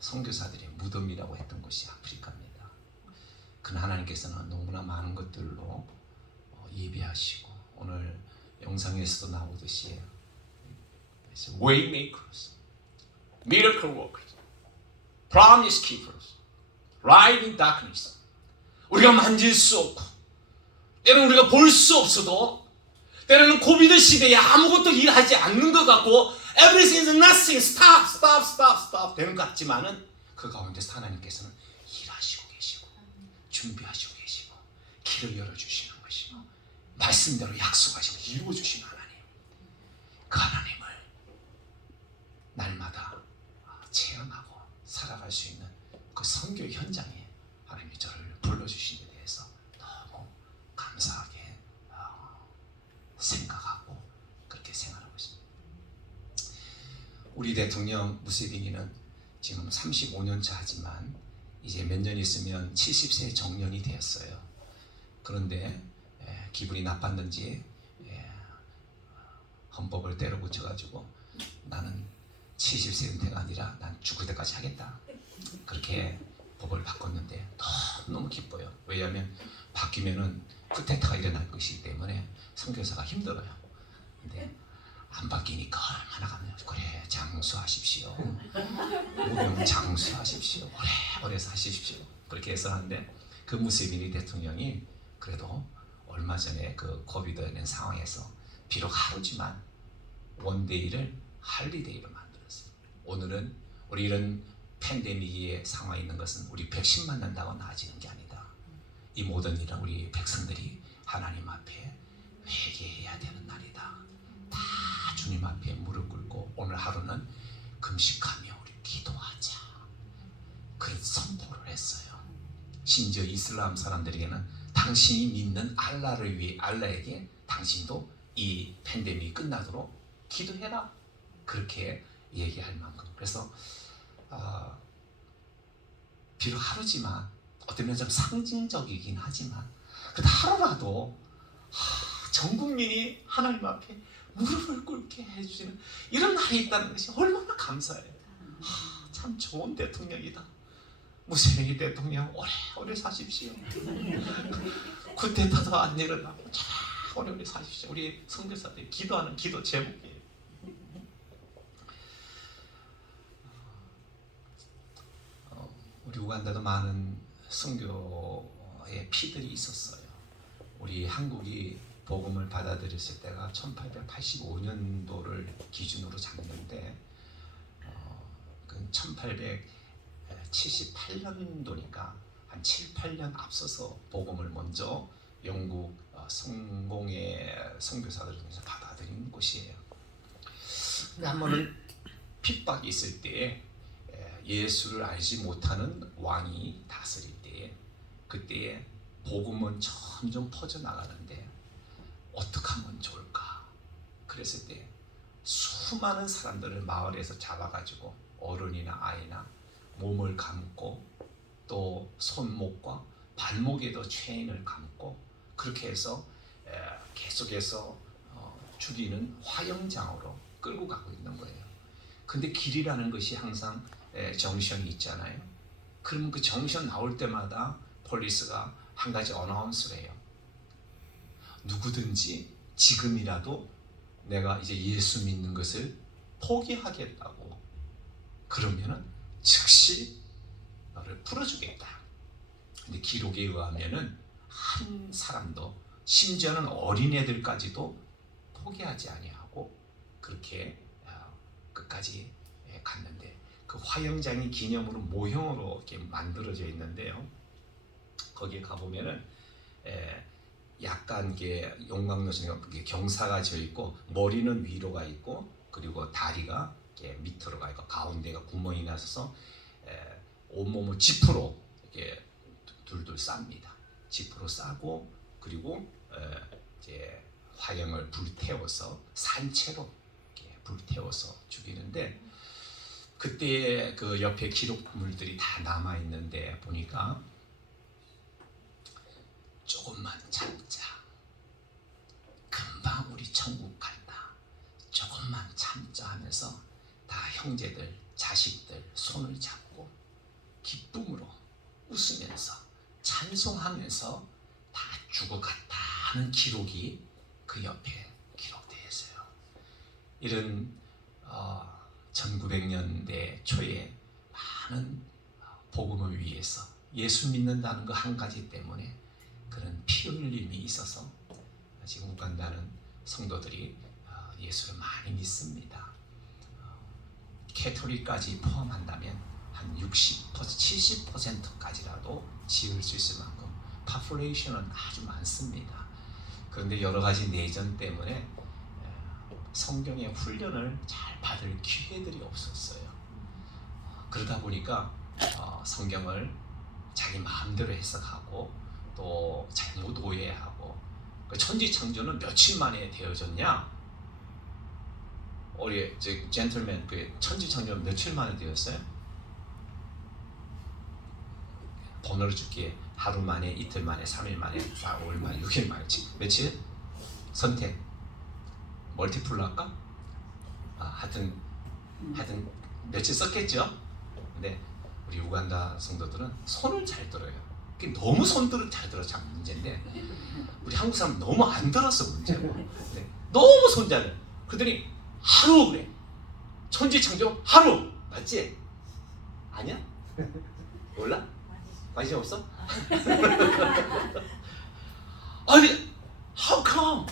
선교사들의 무덤이라고 했던 곳이 아프리카입니다. 그러나 하나님께서는 너무나 많은 것들로 예비하시고 오늘 영상에서도 나오듯이 Waymakers, Miracle Workers, Promise Keepers, Light in Darkness. 우리가 만질 수 없고 때로는 우리가 볼 수 없어도 때로는 코비드 시대에 아무것도 일하지 않는 것 같고 Everything is nothing, stop 되는 것 같지만은 그 가운데서 하나님께서는 일하시고 계시고 준비하시고 계시고 길을 열어주시는 것이고 말씀대로 약속하시면 이루어주시는 하나님, 그 하나님을 날마다 체험하고 살아갈 수 있는 그 선교 현장에 하나님이 저를 불러주신 데 대해서 너무 감사하게 생각하고 그렇게 생각하고 있습니다. 우리 대통령 무세비니는 지금 35년차 하지만 이제 몇 년 있으면 70세 정년이 되었어요. 그런데 기분이 나빴는지 헌법을 때려 붙여가지고 나는 70세 은퇴가 아니라 난 죽을 때까지 하겠다. 그렇게 법을 바꿨는데 너무 기뻐요. 왜냐하면 바뀌면은 쿠데타가 일어날 것이기 때문에 선교사가 힘들어요. 근데 안 바뀌니까 얼마나 감사해요. 그래, 장수하십시오. 무병 장수하십시오. 오래 사십시오. 그렇게 해서 하는데 그 무세비니 대통령이 그래도 얼마 전에 그 코비드의 상황에서 비록 하루지만 원데이를 할리데이로 만들었어요. 오늘은 우리 이런 팬데믹의 상황에 있는 것은 우리 백신 맞는다고 나아지는 게 아니다. 이 모든 일은 우리 백성들이 하나님 앞에 회개해야 되는 날이다. 다 주님 앞에 무릎 꿇고 오늘 하루는 금식하며 우리 기도하자. 그런 선포를 했어요. 심지어 이슬람 사람들에게는 당신이 믿는 알라에게 당신도 이 팬데믹이 끝나도록 기도해라. 그렇게 얘기할 만큼. 그래서 비록 하루지만 어떤 면에서 좀 상징적이긴 하지만 그래도 하루라도 전 국민이 하나님 앞에 무릎을 꿇게 해주시는 이런 날이 있다는 것이 얼마나 감사해요. 참 좋은 대통령이다. 무세베니 대통령 오래 사십시오. 쿠데타도 안 일어나고 오래 사십시오. 우리 선교사들이 기도하는 기도 제목이에요. 우리 우간다도 많은 선교의 피들이 있었어요. 우리 한국이 복음을 받아들였을 때가 1885년도를 기준으로 잡는데 그 1878년도니까 한 7, 8년 앞서서 복음을 먼저 영국 성공의 선교사들을 통해서 받아들인 곳이에요. 근데 한 번은 핍박이 있을 때에 예수를 알지 못하는 왕이 다스릴 때에 그때에 복음은 점점 퍼져나가는데 어떻게 하면 좋을까? 그랬을 때 수많은 사람들을 마을에서 잡아가지고 어른이나 아이나 몸을 감고 또 손목과 발목에도 체인을 감고 그렇게 해서 계속해서 죽이는 화형장으로 끌고 가고 있는 거예요. 근데 길이라는 것이 항상 정션이 있잖아요. 그러면 그 정션 나올 때마다 폴리스가 한 가지 어나운스를 해요. 누구든지 지금이라도 내가 이제 예수 믿는 것을 포기하겠다고 그러면은 즉시 너를 풀어주겠다. 근데 기록에 의하면은 한 사람도 심지어는 어린애들까지도 포기하지 아니하고 그렇게 끝까지 갔는데 그 화형장이 기념으로 모형으로 이렇게 만들어져 있는데요. 거기에 가보면은 약간 게 용광로처럼 경사가 져 있고 머리는 위로 가 있고 그리고 다리가 밑으로 가 있고 가운데가 구멍이 나서 온몸을 지프로 이렇게 둘둘 쌉니다. 지프로 싸고 그리고 이제 화형을 불태워서 산채로 이렇게 불태워서 죽이는데 그때 그 옆에 기록물들이 다 남아 있는데 보니까 조금만 참자. 금방 우리 천국 간다. 조금만 참자 하면서 다 형제들, 자식들 손을 잡고 기쁨으로 웃으면서 찬송하면서 다 죽어갔다 하는 기록이 그 옆에 기록되어 있어요. 이런 1900년대 초에 많은 복음을 위해서 예수 믿는다는 그 한 가지 때문에 그런 피 흘림이 있어서 지금 우간다는 성도들이 예수를 많이 믿습니다. 캐톨릭까지 포함한다면 한 60%, 70%까지라도 지을 수 있을 만큼 파퓰레이션은 아주 많습니다. 그런데 여러 가지 내전 때문에 성경의 훈련을 잘 받을 기회들이 없었어요. 그러다 보니까 성경을 자기 마음대로 해석하고 또 잘못 오해하고 천지창조는 며칠 만에 되어졌냐? 우리 젠틀맨 그 천지창조는 며칠 만에 되었어요? 번호를 줄게. 하루 만에, 이틀 만에, 3일 만에, 4일 만에, 6일 만에. 며칠? 선택. 멀티플로 할까? 하여튼 며칠 썼겠죠? 근데 우리 우간다 성도들은 손을 잘 들어요. 너무 손들은 잘 들어 참 문제인데 우리 한국 사람 너무 안 들었어 문제고. 너무 손 잘 들어. 그러더니 하루 그래. 천지창조 하루 맞지? 아니야? 몰라? 관심 없어? 아니 how come?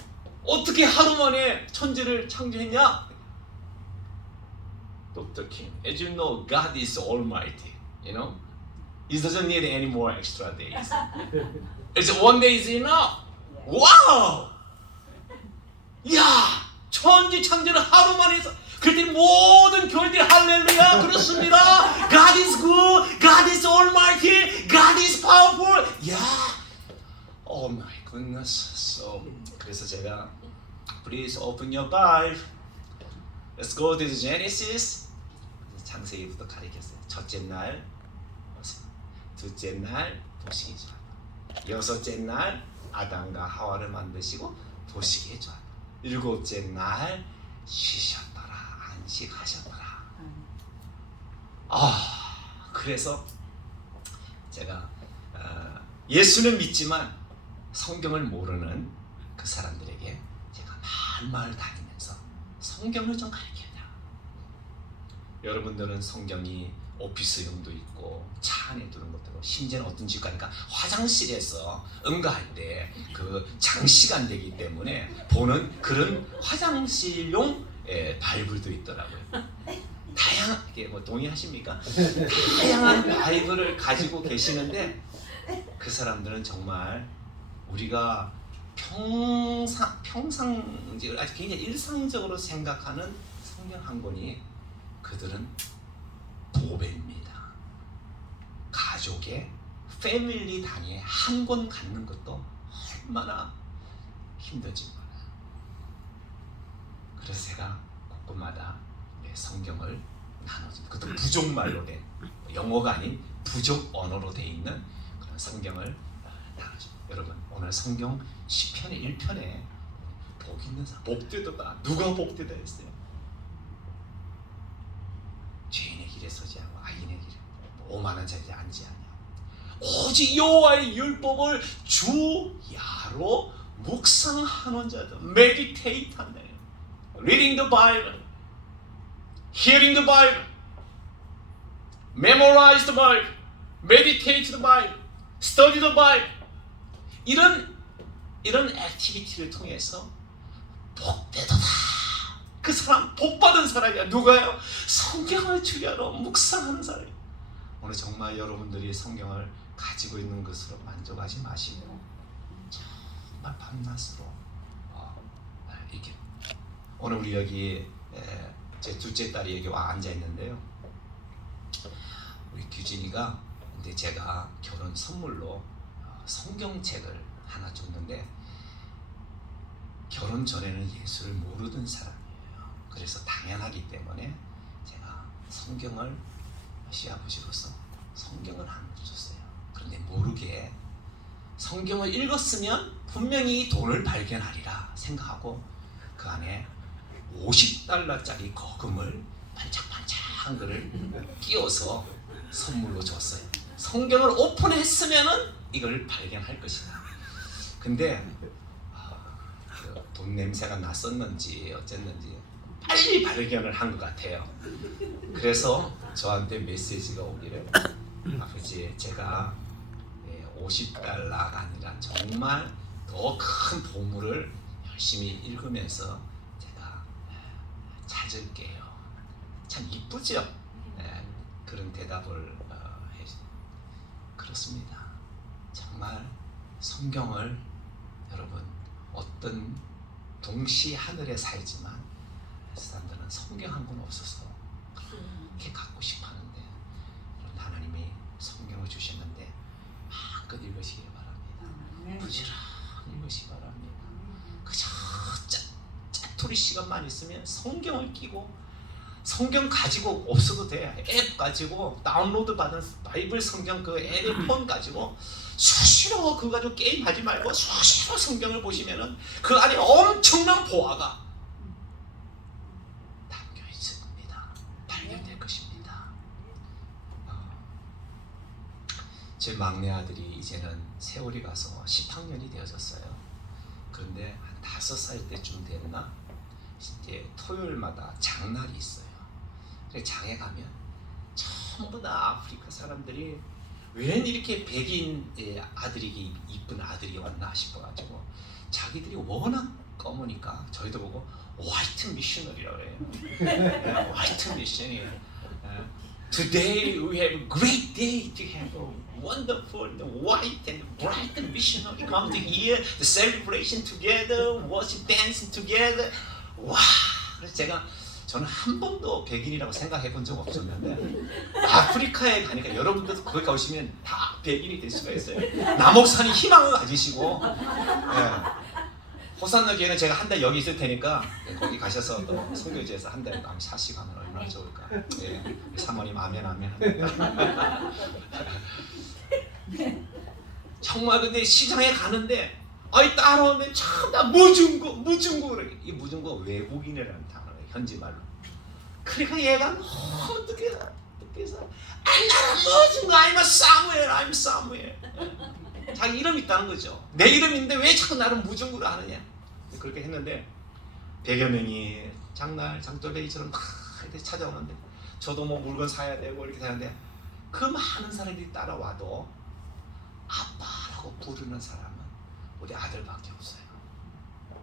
어떻게 하루 만에 천지를 창조했냐? Dr. King, as you know, God is Almighty. You know, He doesn't need any more extra days. It's one day is enough. Wow! 야, 천지 창조를 하루 만에 해서 그랬더니 모든 교회들이 할렐루야 그렇습니다. God is good, God is Almighty, God is powerful. 야, oh my goodness. So 그래서 제가 Please open your Bible. Let's go to Genesis. 창세기부터 가리켰어요. 첫째 날, 둘째 날 도식이 좋았다. 여섯째 날 아담과 하와를 만드시고 도식이 좋았다. 일곱째 날 쉬셨더라. 안식하셨더라. 그래서 제가 예수는 믿지만 성경을 모르는 그 사람들에게 제가 마을 다니면서 성경을 좀 가르쳐야. 여러분들은 성경이 오피스용도 있고 차 안에 두는 것도 있고 심지어는 어떤 집 가니까 화장실에서 응가할 때 그 장시간 되기 때문에 보는 그런 화장실용 바이블도 있더라고요. 다양하게 뭐 동의하십니까? 다양한 바이블을 가지고 계시는데 그 사람들은 정말 우리가 평상적으로 아주 굉장히 일상적으로 생각하는 성경 한 권이 그들은 보배입니다. 가족의 패밀리 단위에 한 권 갖는 것도 얼마나 힘든지 몰라요. 그래서 제가 곳곳마다 성경을 나눠줍니다. 그것도 부족말로 된, 영어가 아닌 부족 언어로 돼 있는 그런 성경을 나눠줍니다. 여러분, 오늘 성경 시편의 1편에 복 있는 사람, 복되도다. 누가 복되다 했어요? 죄인의 길에 서지 않고 악인의 길에 오만한 자리에 앉지 않냐. 오직 여호와의 율법을 주야로 묵상하는 자들, meditate 한다. Reading the Bible, hearing the Bible, memorize the Bible, meditate the Bible, study the Bible. 이런 액티비티를 통해서 복되도다. 그 사람 복받은 사람이야. 누가요? 성경을 주야로 묵상하는 사람이야. 오늘 정말 여러분들이 성경을 가지고 있는 것으로 만족하지 마시고 정말 밤낮으로 이렇게. 오늘 우리 여기 제 둘째 딸이 여기 와 앉아 있는데요. 우리 규진이가 근데 제가 결혼 선물로 성경책을 하나 줬는데 결혼 전에는 예수를 모르던 사람이에요. 그래서 당연하기 때문에 제가 성경을 시아버지로서 성경을 하나 줬어요. 그런데 모르게 성경을 읽었으면 분명히 돈을 발견하리라 생각하고 그 안에 $50짜리 거금을 반짝반짝한 거를 끼워서 선물로 줬어요. 성경을 오픈했으면은 이걸 발견할 것이다. 근데 돈 냄새가 났었는지 어쨌는지 빨리 발견을 한 것 같아요. 그래서 저한테 메시지가 오기를 아버지 제가 $50가 아니라 정말 더 큰 보물을 열심히 읽으면서 제가 찾을게요. 참 이쁘죠? 그런 대답을 그렇습니다. 정말 성경을 여러분 어떤 동시 하늘에 살지만 사람들은 성경 한 권 없어서 그렇게 갖고 싶어하는데 하나님이 성경을 주셨는데 마음껏 읽으시기 바랍니다. 부지런히 읽으시기 바랍니다. 그저 짜투리 시간만 있으면 성경을 끼고 성경 가지고 없어도 돼. 앱 가지고 다운로드 받은 바이블 성경 그 앱의 폰 가지고 수시로 그거 가지고 게임하지 말고 수시로 성경을 보시면은 그 안에 엄청난 보화가 담겨 있을 겁니다. 발견될 것입니다. 제 막내 아들이 이제는 세월이 가서 10학년이 되어졌어요. 그런데 한 5살 때쯤 됐나 이제 토요일마다 장날이 있어요. 장에 가면 전부 다 아프리카 사람들이 웬 이렇게 백인 아들이 이쁜 아들이 왔나 싶어가지고 자기들이 워낙 검으니까 저희도 보고 화이트 미셔너리라고 해요. 화이트 미셔너리. Today we have a great day to have a wonderful white and bright missionary come to here, the celebration together, worship, dancing together. 와, 그래서 저는 한 번도 백인이라고 생각해 본 적 없었는데 아프리카에 가니까 여러분들도 거기 가시면 다 백인이 될 수가 있어요. 남옥산이 희망을 가지시고 호산너기에는 제가 한 달 여기 있을 테니까 거기 가셔서 또 선교지에서 한 달에 사시고 하면 얼마나 좋을까. 사모님 아멘 아멘. 정말 근데 시장에 가는데 아이 따라오면 참나 무중고 그래. 이 무중고 외국인이라는 단어예요. 현지 말로. 그러니까 얘가 너무 뜻해서 나는 무중고 I'm Samuel. 자기 이름 있다는 거죠. 내 이름인데 왜 자꾸 나를 무중고로 하느냐. 그렇게 했는데 100여 명이 장날 장돌배기처럼 막 이렇게 찾아오는데 저도 뭐 물건 사야 되고 이렇게 하는데 그 많은 사람들이 따라와도 아빠라고 부르는 사람은 우리 아들밖에 없어요.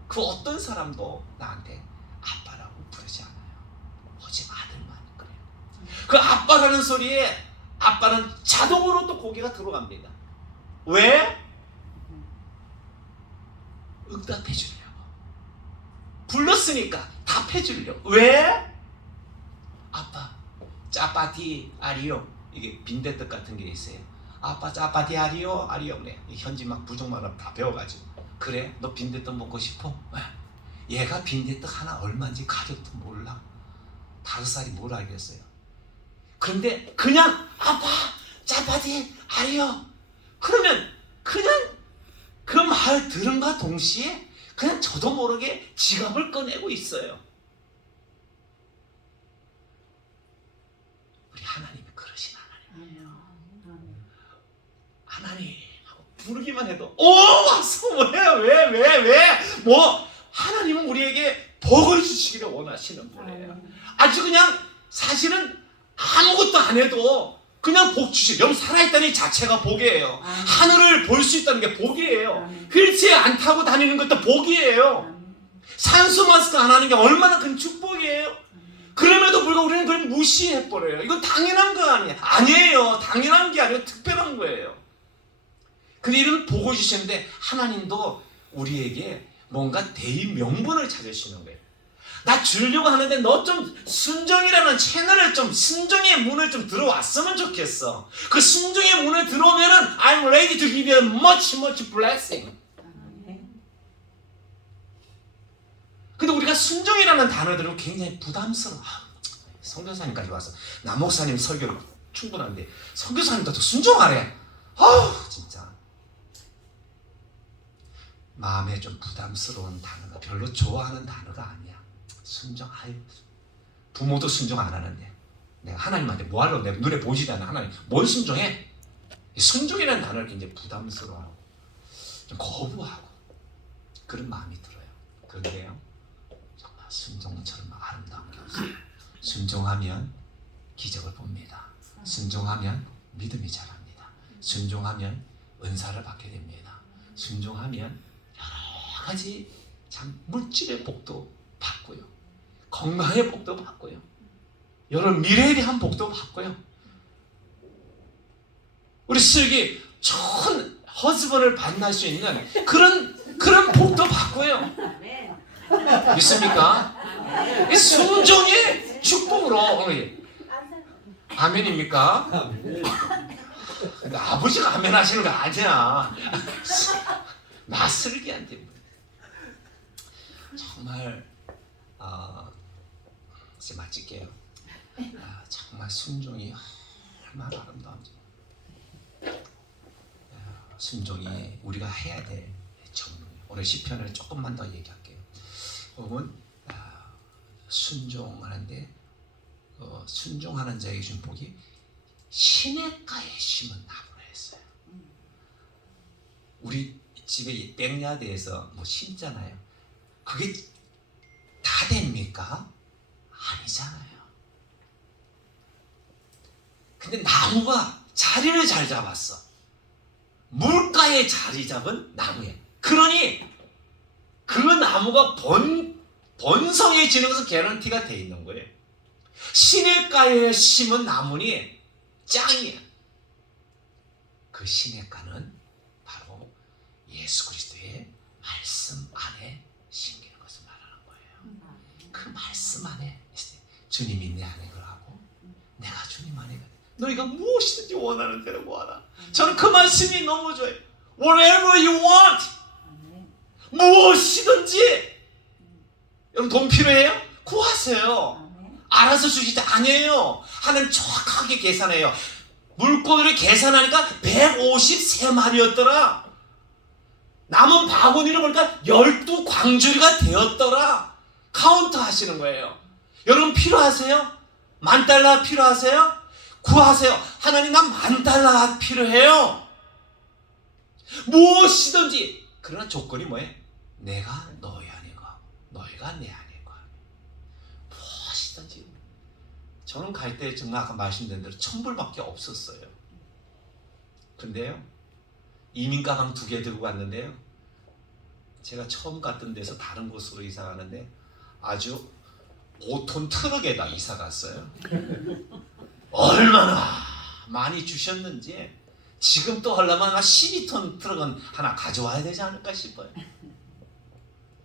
그 어떤 사람도 나한테 아빠라고 부르지 않아요. 오직 아들만 그래요. 그 아빠라는 소리에 아빠는 자동으로 또 고개가 들어갑니다. 왜? 응답해 주려고. 불렀으니까 답해 주려고. 왜? 아빠, 짜파티 아리요. 이게 빈대떡 같은 게 있어요. 아빠 짜파티 아리오 아리오네. 현지 막 부족만 다 배워가지고 그래 너 빈대떡 먹고 싶어? 얘가 빈대떡 하나 얼마인지 가격도 몰라. 5살이 뭘 알겠어요. 그런데 그냥 아빠 짜파티 아리오 그러면 그냥 그 말 들은과 동시에 그냥 저도 모르게 지갑을 꺼내고 있어요. 우리 하나님이 그러신 하나님이에요. 하나님하고 부르기만 해도 왔어 뭐야 왜 뭐 하나님은 우리에게 복을 주시기를 원하시는 분이에요. 아주 그냥 사실은 아무것도 안 해도 그냥 복 주시. 여러분 살아있다는 이 자체가 복이에요. 하늘을 볼 수 있다는 게 복이에요. 휠체어 안 타고 다니는 것도 복이에요. 산소 마스크 안 하는 게 얼마나 큰 축복이에요. 그럼에도 불구하고 우리는 그걸 무시해버려요. 이건 당연한 거 아니에요. 아니에요. 당연한 게 아니고 특별한 거예요. 근데 이런 복을 주시는데 하나님도 우리에게 뭔가 대의 명분을 찾으시는 거예요. 나 주려고 하는데 너 좀 순종이라는 채널을 좀 순종의 문을 좀 들어왔으면 좋겠어. 그 순종의 문에 들어오면은 I'm ready to give you much blessing. 근데 우리가 순종이라는 단어 들으면 굉장히 부담스러워. 선교사님까지 와서 남 목사님 설교를 충분한데 선교사님도 더 순종하래. 진짜 마음에 좀 부담스러운 단어가 별로 좋아하는 단어가 아니야. 순종. 부모도 순종 안 하는데 내가 하나님한테 뭐 하려고 내 눈에 보이지도 않는 하나님 뭘 순종해? 순종이라는 단어를 굉장히 부담스러워하고 좀 거부하고 그런 마음이 들어요. 그런데요 정말 순종처럼 아름다운 게 없어요. 순종하면 기적을 봅니다. 순종하면 믿음이 자랍니다. 순종하면 은사를 받게 됩니다. 순종하면 여러 가지 참 물질의 복도 받고요. 건강의 복도 받고요. 여러 미래에 대한 복도 받고요. 우리 슬기 좋은 허스번을 만날 수 있는 그런 복도 받고요. 믿습니까? 이 순종의 축복으로 아멘입니까? 근데 아버지가 아멘 하시는 거 아니야. 나 슬기한테 정말 이제 마칠게요. 정말 순종이 얼마나 아름다운지. 순종이 우리가 해야 될 정말 오늘 시편을 조금만 더 얘기할게요. 혹은 순종하는데 순종하는 자에게 준 복이 시냇가에 심은 나무라 했어요. 우리 집에 백야대에서 뭐 심잖아요. 그게 다 됩니까? 아니잖아요. 근데 나무가 자리를 잘 잡았어. 물가에 자리 잡은 나무에. 그러니 그 나무가 번성해지는 것은 개런티가 돼 있는 거예요. 시냇가에 심은 나무니 짱이야. 그 시냇가는 바로 예수 그리스도의 말씀 안에 심기는 것을 말하는 거예요. 그 말씀 안에 주님이 내 안에 거하고 내가 주님 안에 거. 너희가 무엇이든지 원하는 대로 구하라. 저는 그 말씀이 너무 좋아요. Whatever you want. 무엇이든지. 여러분 돈 필요해요? 구하세요. 알아서 주시지 아니에요. 하나님 정확하게 계산해요. 물고기를 계산하니까 153마리였더라. 남은 바구니를 보니까 12광주리가 되었더라. 카운트 하시는 거예요. 여러분 필요하세요? $10,000 필요하세요? 구하세요. 하나님 난 $10,000 필요해요. 무엇이든지. 그러나 조건이 뭐예요? 내가 너희 안에 거하고 너희가 내 안에 거하고 무엇이든지. 저는 갈 때 정말 아까 말씀드린 대로 $1,000밖에 없었어요. 근데요 이민 가방 2개 들고 갔는데요 제가 처음 갔던 데서 다른 곳으로 이사 가는데 아주 5톤 트럭에다 이사 갔어요. 얼마나 많이 주셨는지 지금 또 하려면 12톤 트럭은 하나 가져와야 되지 않을까 싶어요.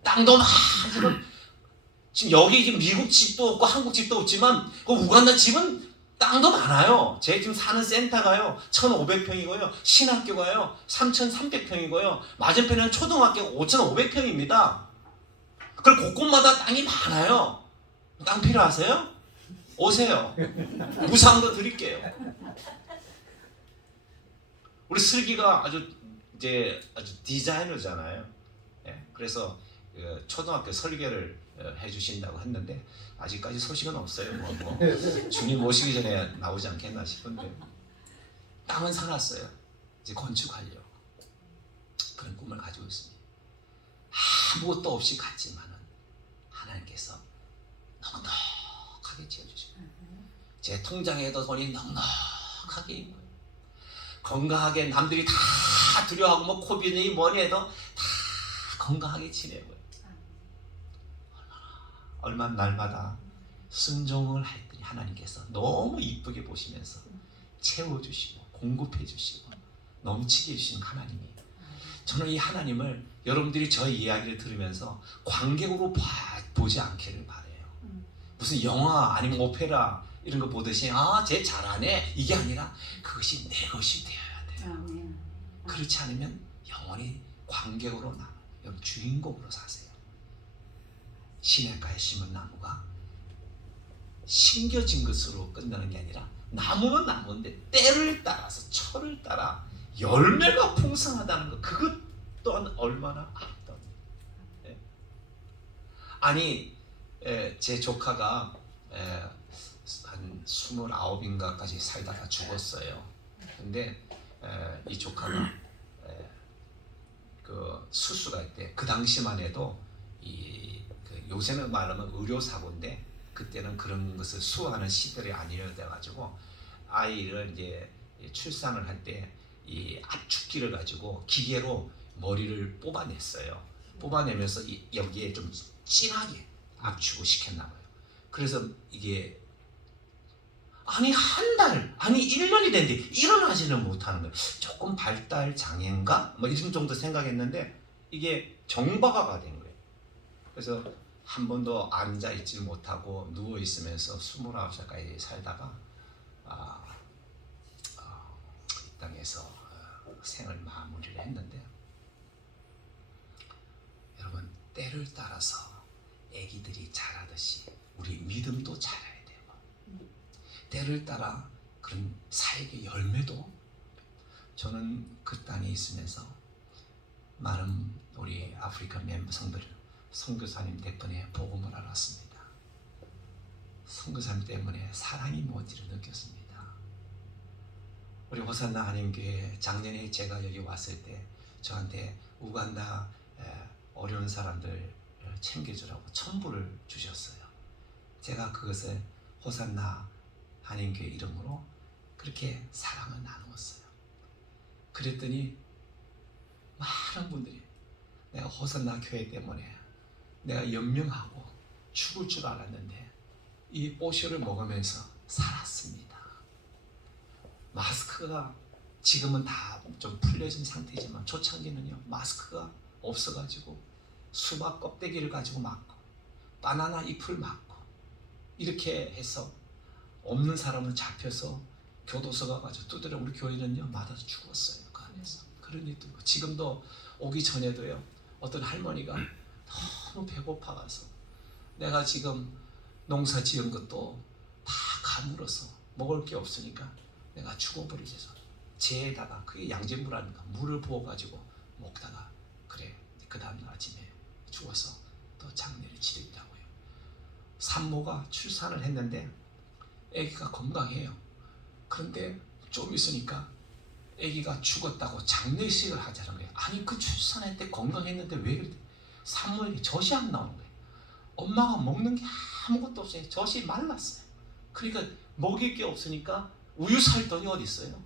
땅도 많이 지금 여기 지금 미국 집도 없고 한국 집도 없지만 그 우간다 집은 땅도 많아요. 제 지금 사는 센터가요 1,500평이고요. 신학교가요 3,300평이고요. 맞은편에는 초등학교가 5,500평입니다. 그리고 곳곳마다 땅이 많아요. 땅 필요하세요? 오세요. 무상으로 드릴게요. 우리 슬기가 아주 디자이너잖아요. 예, 그래서 초등학교 설계를 해주신다고 했는데 아직까지 소식은 없어요. 뭐 주님 오시기 전에 나오지 않겠나 싶은데 땅은 사놨어요. 이제 건축하려고 그런 꿈을 가지고 있습니다. 아무것도 없이 갔지만은 하나님께서 넉넉하게 지어주시고 제 통장에도 돈이 넉넉하게 있고요. 건강하게 남들이 다 두려워하고 뭐 코비드니 뭐니 해도 다 건강하게 지내고요. 얼마나 날마다 순종을 했더니 하나님께서 너무 이쁘게 보시면서 채워주시고 공급해주시고 넘치게 해주신 하나님이, 저는 이 하나님을 여러분들이 저의 이야기를 들으면서 관객으로 보지 않기를 바래요. 무슨 영화 아니면 오페라 이런 거 보듯이 쟤 잘하네 이게 아니라 그것이 내 것이 되어야 돼요. 그렇지 않으면 영원히 관객으로 남아요. 여러분 주인공으로 사세요. 시냇가에 심은 나무가 심겨진 것으로 끝나는 게 아니라 나무는 나무인데 때를 따라서 철을 따라 열매가 풍성하다는 것, 그것 또한 얼마나 아름다운. 아니 제 조카가 한 29인가까지 살다가 죽었어요. 근데 이 조카가 그 수술할 때 그 당시만 해도 요새는 말하면 의료사고인데 그때는 그런 것을 수호하는 시절이 아니어야 가지고 아이를 이제 출산을 할 때 이 압축기를 가지고 기계로 머리를 뽑아냈어요. 뽑아내면서 여기에 좀 진하게 압축을 시켰나 봐요. 그래서 이게 한 달, 1년이 됐는데 일어나지는 못하는 거예요. 조금 발달 장애인가? 뭐 이런 정도 생각했는데 이게 정박아가 된 거예요. 그래서 한 번도 앉아 있지 못하고 누워 있으면서 29살까지 살다가 이 땅에서 생을 마무리를 했는데, 여러분 때를 따라서 아기들이 자라듯이 우리 믿음도 자라야 돼요. 때를 따라 그런 사역의 열매도. 저는 그 땅에 있으면서 많은 우리 아프리카 멤버 성들 선교사님 덕분에 복음을 알았습니다. 선교사님 때문에 사랑이 뭔지를 느꼈습니다. 우리 호산나 한인교회 작년에 제가 여기 왔을 때 저한테 우간다 어려운 사람들 챙겨주라고 천불을 주셨어요. 제가 그것을 호산나 한인교회 이름으로 그렇게 사랑을 나누었어요. 그랬더니 많은 분들이 내가 호산나 교회 때문에 내가 연명하고 죽을 줄 알았는데 이 오쇼를 먹으면서 살았습니다. 마스크가 지금은 다 좀 풀려진 상태지만 초창기는요 마스크가 없어가지고 수박 껍데기를 가지고 맞고 바나나 잎을 맞고 이렇게 해서 없는 사람은 잡혀서 교도소 가가지고 두드려 우리 교회는요 맞아서 죽었어요. 그 안에서 그런 일도 있고, 지금도 오기 전에도요 어떤 할머니가 너무 배고파가서 내가 지금 농사 지은 것도 다 가물어서 먹을 게 없으니까 내가 죽어버리셔서 재에다가 그게 양진물 아닙니까? 물을 부어가지고 먹다가 그래 그 다음날 아침에 죽어서 또 장례를 치르더라고요. 산모가 출산을 했는데 아기가 건강해요. 그런데 좀 있으니까 아기가 죽었다고 장례식을 하자는 거예요. 아니 그 출산할 때 건강했는데 왜 산모에게 젖이 안 나오는 거예요. 엄마가 먹는 게 아무것도 없어요. 젖이 말랐어요. 그러니까 먹일 게 없으니까 우유 살 돈이 어디 있어요?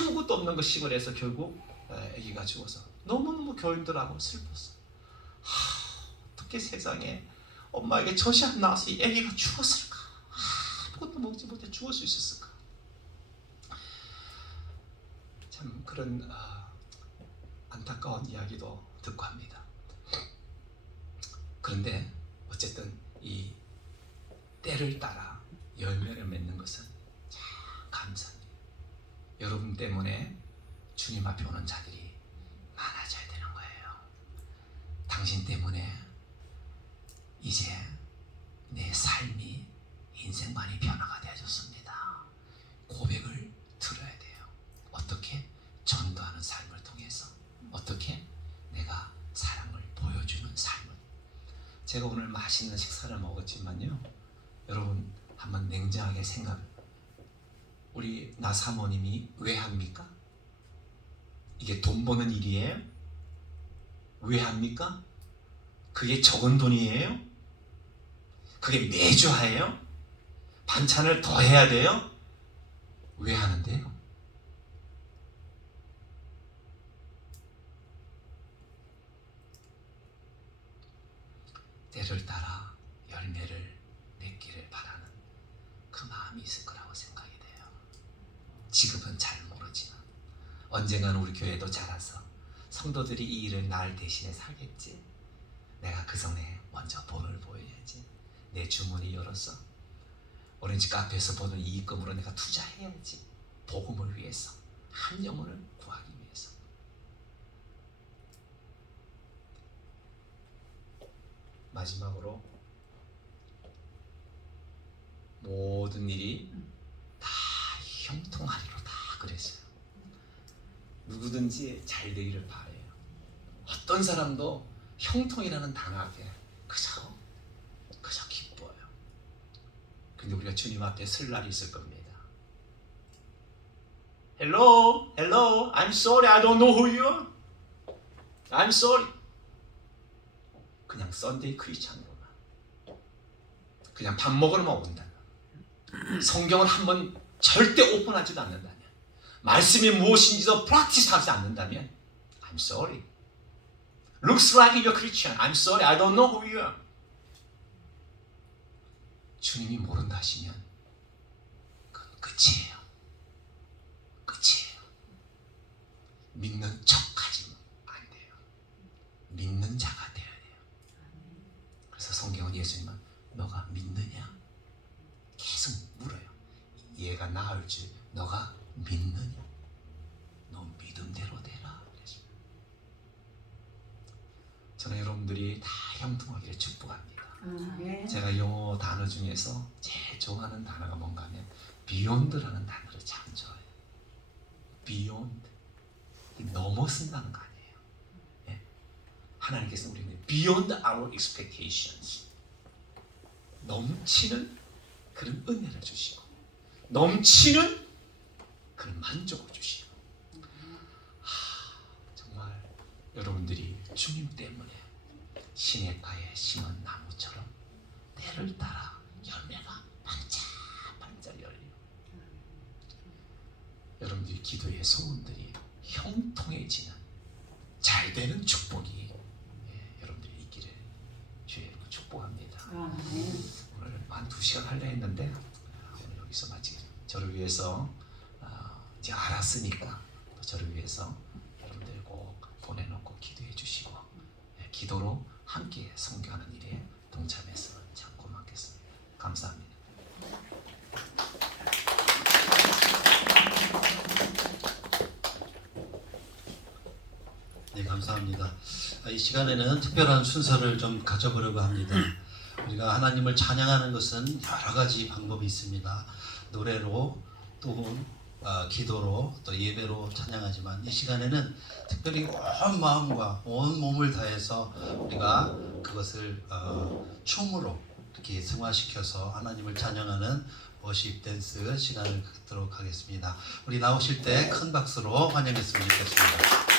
아무것도 없는 거 시골에서 결국 아기가 죽어서 너무너무 교인들하고 슬펐어. 어떻게 세상에 엄마에게 젖이 안 나와서 이 아기가 죽었을까? 아무것도 먹지 못해 죽을 수 있었을까? 참 그런 안타까운 이야기도 듣고 합니다. 그런데 어쨌든 이 때를 따라 열매를 맺는 것은 참 감사합니다. 여러분 때문에 주님 앞에 오는 자들이 많아져야 되는 거예요. 당신 때문에 이제 내 삶이 인생관이 변화가 되어졌습니다. 고백을 들어야 돼요. 어떻게? 전도하는 삶을 통해서. 어떻게? 내가 사랑을 보여주는 삶을. 제가 오늘 맛있는 식사를 먹었지만요, 여러분 한번 냉정하게 우리 나 사모님이 왜 합니까? 이게 돈 버는 일이에요? 왜 합니까? 그게 적은 돈이에요? 그게 매주 해요? 반찬을 더 해야 돼요? 왜 하는데요? 때를 따라 열매를 맺기를 바라는 그 마음이 있을 거라고 생각이 돼요. 지금은 잘 모르지만 언젠가는 우리 교회도 자라서 성도들이 이 일을 날 대신에 살겠지. 내가 그 전에 먼저 본을 보여야지. 내 주문이 열어서 오렌지 카페에서 버는 이익금으로 내가 투자해야지. 복음을 위해서, 한 영혼을 구하기 위해서. 마지막으로 모든 일이 다 형통하리로 다 그랬어요. 누구든지 잘 되기를 바래요. 어떤 사람도 형통이라는 단어 앞에 그저 기뻐요. 근데 우리가 주님 앞에 설 날이 있을 겁니다. Hello, I'm sorry, I don't know who you are. I'm sorry. 그냥 썬데이 크리스찬으로만, 그냥 밥 먹으러만 온다면, 성경을 한번 절대 오픈하지도 않는다면, 말씀이 무엇인지도 프랙티스하지 않는다면, I'm sorry. Looks like you're a Christian. I'm sorry, I don't know who you are. 주님이 모른다 하시면 그건 끝이에요. 끝이에요. 믿는 척하지는 안 돼요. 믿는 자가 돼야 돼요. 그래서 성경은 예수님은 너가 믿느냐? 계속 물어요. 얘가 나을 줄 너가 믿느냐? 너 믿음대로 되라. 저는 여러분들이 다 형통하기를 축복합니다. 제가 영어 단어 중에서 제일 좋아하는 단어가 뭔가 하면 beyond라는 단어를 참 좋아해요. beyond, 넘어선다는 거 아니에요. 예? 하나님께서 우리는 beyond our expectations, 넘치는 그런 은혜를 주시고 넘치는 그런 만족을 주시고, 정말 여러분들이 주님 때문에 시냇가에 심은 나무처럼 때를 따라 열매가 반짝반짝 열리고, 여러분들이 기도의 소원들이 형통해지는 잘되는 축복이 여러분들이 있기를 주의 축복합니다. 오늘 한 2시간 하려 했는데 오늘 여기서 마치겠습니다. 저를 위해서 이제 알았으니까 또 저를 위해서 여러분들 꼭 보내놓고 기도해 주시고, 기도로 함께 성교하는 일에 동참해서 참 고맙겠습니다. 감사합니다. 네, 감사합니다. 이 시간에는 특별한 순서를 좀 가져보려고 합니다. 우리가 하나님을 찬양하는 것은 여러 가지 방법이 있습니다. 노래로 또 기도로 또 예배로 찬양하지만, 이 시간에는 특별히 온 마음과 온 몸을 다해서 우리가 그것을 춤으로 이렇게 승화시켜서 하나님을 찬양하는 워십 댄스 시간을 갖도록 하겠습니다. 우리 나오실 때 큰 박수로 환영했으면 좋겠습니다.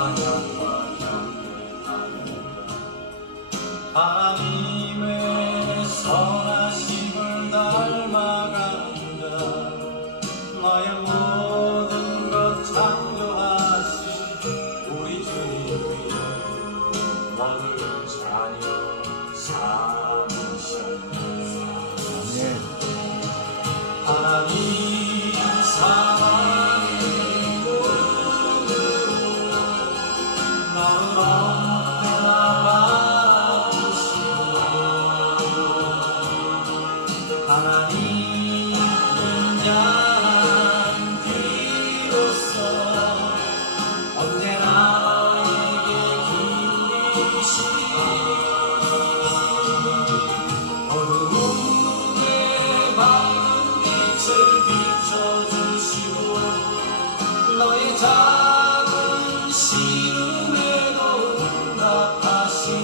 찬양과 하나님의 선하심을 닮아간다. 나의 모든 것 창조하신 우리 주님 위에 너를 자녀 삼으셨네. 하나님 사랑의 눈으로 나를 언제나 바라보시고 하나님 인자한 귀로서 언제나 너에게 기울이시니 어두움에 밝은 빛을 비춰주시고 너의 작은 시름에도 응답하시니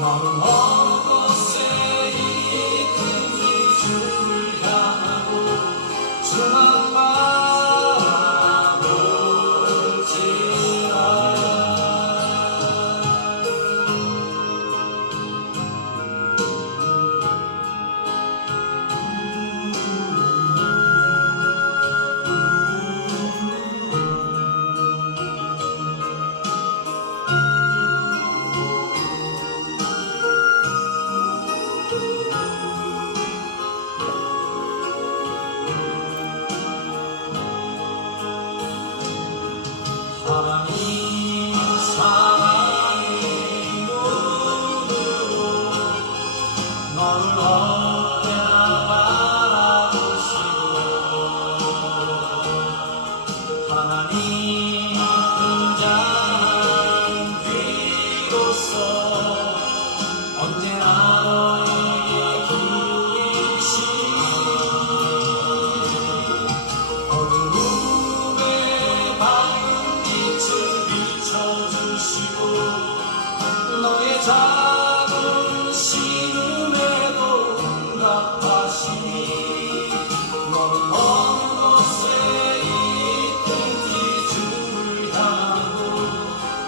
너는 어느 곳에 있든지 주를 향하고 주만 바라볼지라. 하나님 사랑의 눈으로 너를 언제나 바라보시고 하나님 인자한 귀로서 언제나 너에게 기울이시니 어두움에 밝은 빛을 비춰주시고 너의 작은 시름에도 응답하시니 너는 어느 곳에 있든지 주를 향하고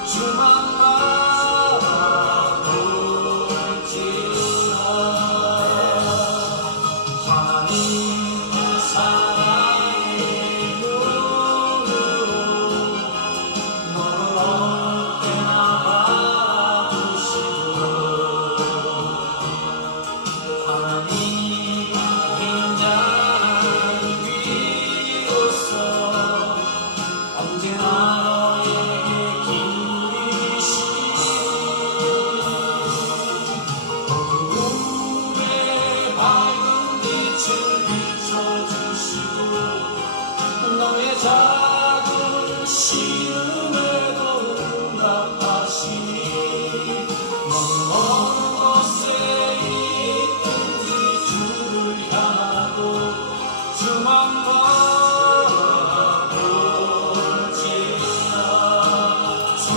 주만 바라볼지라. 하나님 사랑의 눈으로 너를 언제나 바라보시고 하나님 인자한 귀로서 언제나 너에게 기울이시니 어두움에 밝은 빛을 비춰주시고 너의 작은 시름에도 응답하시니 너는 어느 곳에 있든지 주를 향하고 주만 바라볼지라. 주만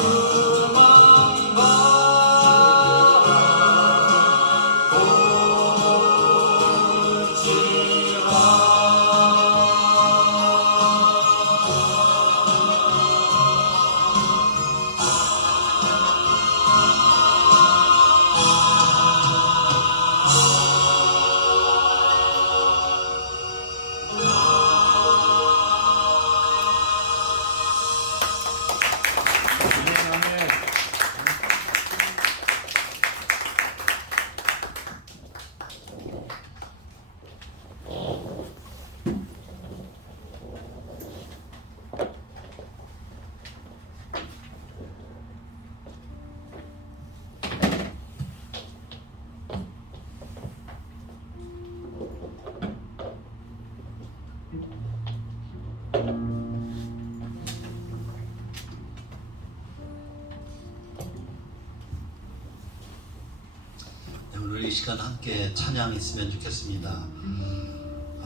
네, 오늘 이 시간 함께 찬양했으면 좋겠습니다.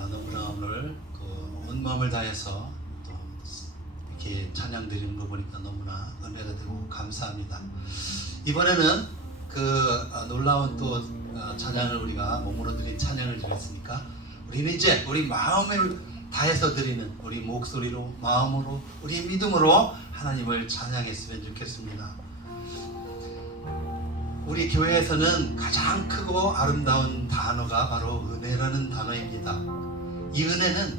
너무나 오늘 온 마음을 다해서 또 이렇게 찬양 드리는 거 보니까 너무나 은혜가 되고 감사합니다. 이번에는 놀라운 또 찬양을 우리가 몸으로 드린 찬양을 드렸으니까 우리는 이제 우리 마음을 다해서 드리는 우리 목소리로, 마음으로, 우리 믿음으로 하나님을 찬양했으면 좋겠습니다. 우리 교회에서는 가장 크고 아름다운 단어가 바로 은혜라는 단어입니다. 이 은혜는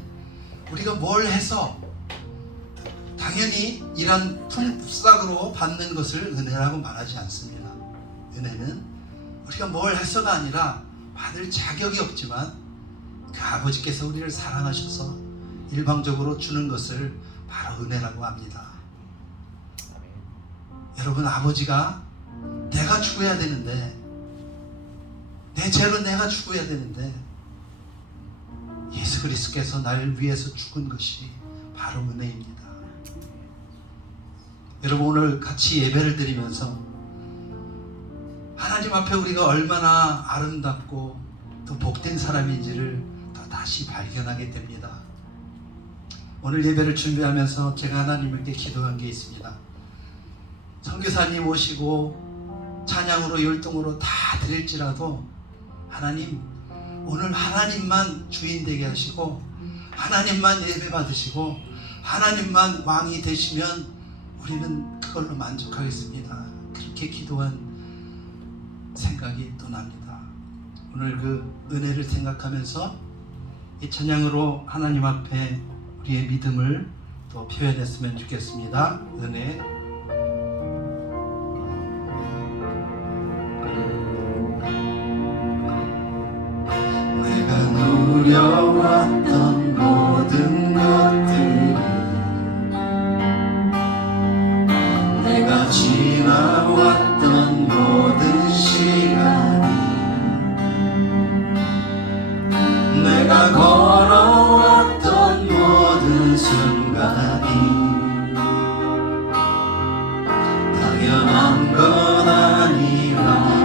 우리가 뭘 해서 당연히 이런 품삯으로 받는 것을 은혜라고 말하지 않습니다. 은혜는 우리가 뭘 해서가 아니라 받을 자격이 없지만 그 아버지께서 우리를 사랑하셔서 일방적으로 주는 것을 바로 은혜라고 합니다. 여러분, 아버지가 내가 죽어야 되는데, 내 죄로 내가 죽어야 되는데 예수 그리스도께서 나를 위해서 죽은 것이 바로 은혜입니다. 여러분, 오늘 같이 예배를 드리면서 하나님 앞에 우리가 얼마나 아름답고 또 복된 사람인지를 또 다시 발견하게 됩니다. 오늘 예배를 준비하면서 제가 하나님께 기도한 게 있습니다. 선교사님 오시고 찬양으로 율동으로 다 드릴지라도 하나님, 오늘 하나님만 주인 되게 하시고 하나님만 예배 받으시고 하나님만 왕이 되시면 우리는 그걸로 만족하겠습니다. 그렇게 기도한 생각이 또 납니다. 오늘 그 은혜를 생각하면서 이 찬양으로 하나님 앞에 우리의 믿음을 또 표현했으면 좋겠습니다. 은혜. 내가 누려왔던 모든 것들이, 내가 지나왔던 모든 시간이, 내가 걸어왔던 모든 순간이 당연한 건 아니라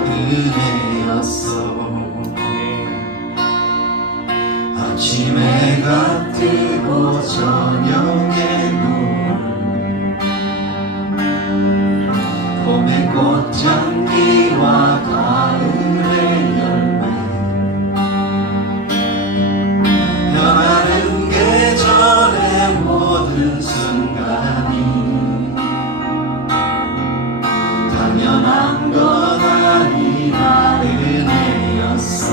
은혜였어. 아침 해가 뜨고 저녁에 노을, 봄의 꽃향기와 가을의 열매, 변하는 계절의 모든 순간이 당연한 건 아니라 은혜였어.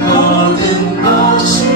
모든 것이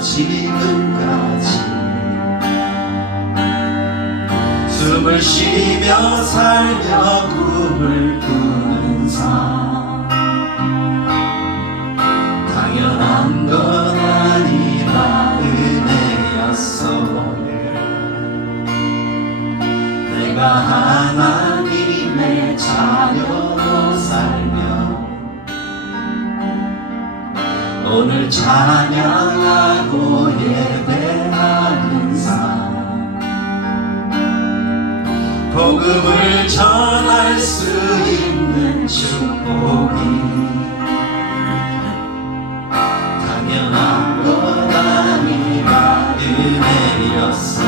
지금까지 숨을 쉬며 살며 꿈을 꾸는 삶, 당연한 건 아니라 은혜였어. 내가 하나님의 자녀로 살며 오늘 찬양하고 예배하는 삶, 복음을 전할 수 있는 축복이 당연한 건 아니라 은혜였어.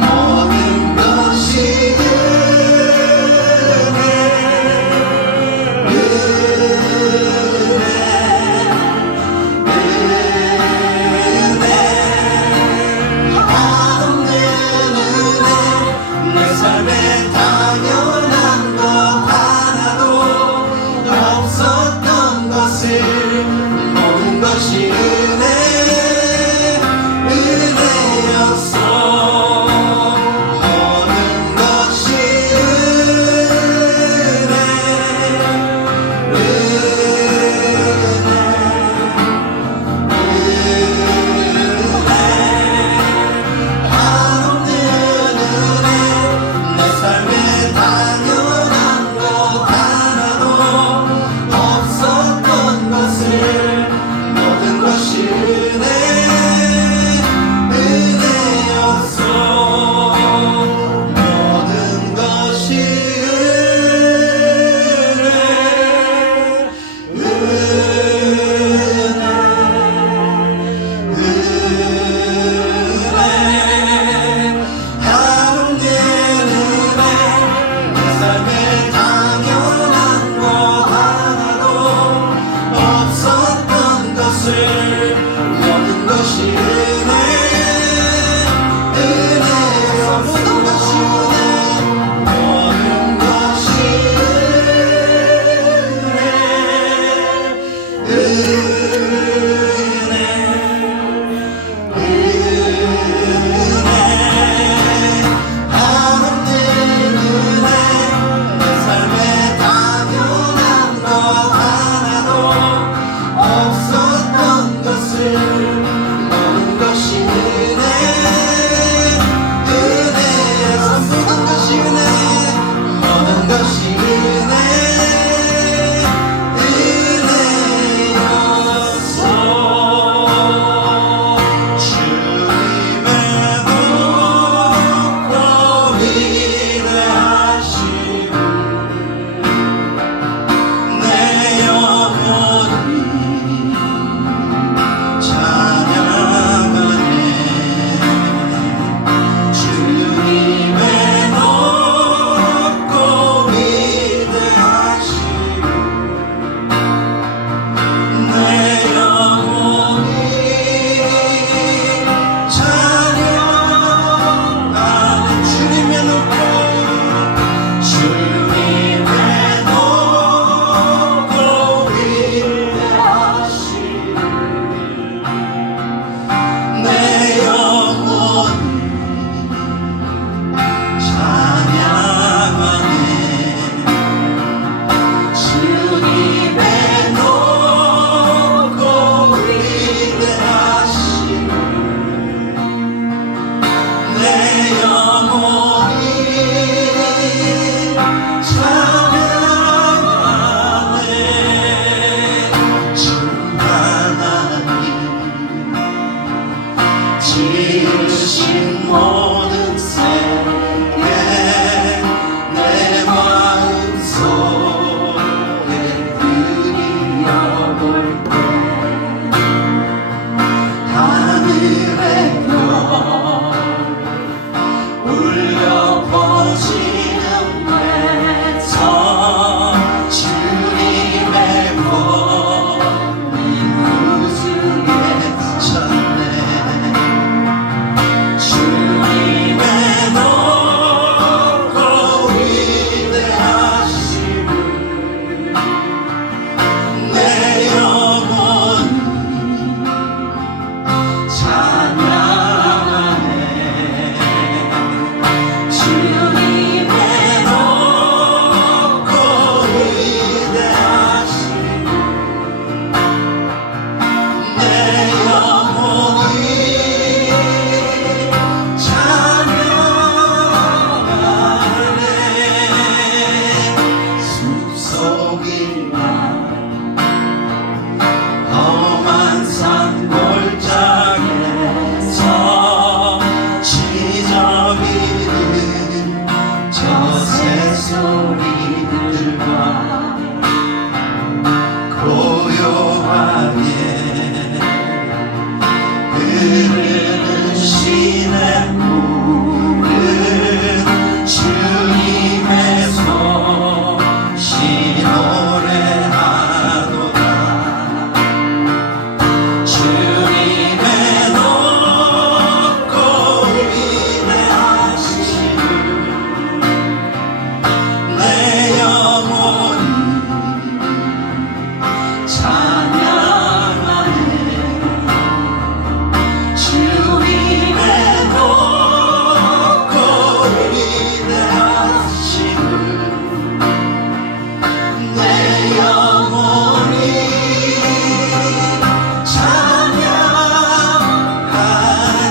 모든 것이 삶에 당연한 것 하나도 없어. 영혼이 찬양하네 주 하나님 지으신 모든 세계 내 마음속에 들이어볼 때 하늘의 별 울려 퍼지는 데서 주님의 권위 우주에 쳤네 주님의 높고 위대하심을 내 영혼이 찬양하네 주님의 높고 위대하심을 내 영혼이 찬양하네 숲속이나 험한 산 골짜기에서 지저귀는 저 새소리들과 고요하게 흐르는 시냇물은 주님의 솜씨 노래하도다 주님의 높고 위대하심을 내 영혼이 찬양하네 주님의 높고 위대하심을 내 영혼이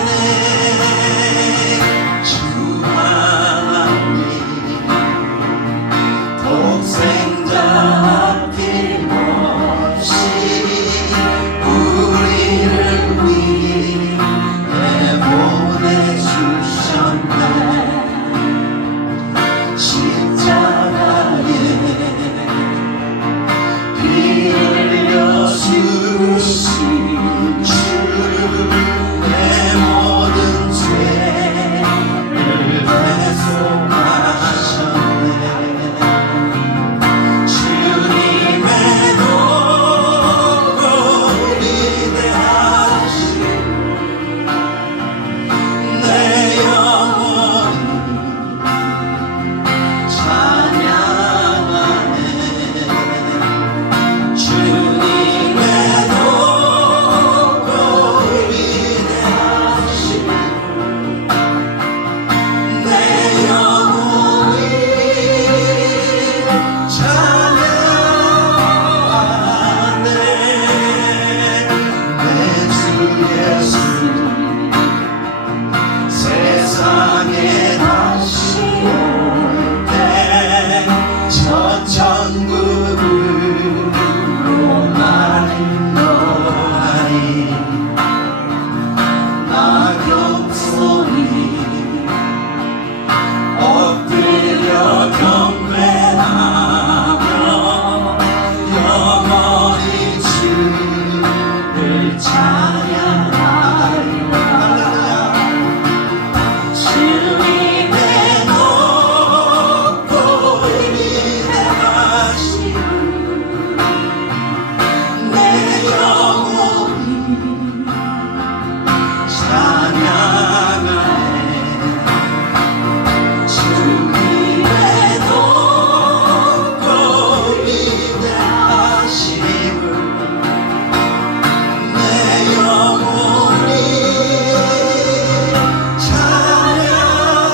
찬양하네 주 하나님 독생자 아낌없이 우리를 위해 보내주셨네 십자가에 피 흘려 죽으신 주 내 모든 죄를 대속하셨네 주님의 높고 위대하심을 내 영혼이 찬양하네 주님의 높고 위대하심을 내 영혼이 찬양하네 내 주 예수 세상에 다시 올 때 저 천국으로 날 인도하리 나 겸손히 엎드려 경배하며 영원히 주를 찬양하리라 주님의 높고 위대하심을 내 영혼이 찬양하네 주님의 높고 위대하심을 내 영혼이 찬양하네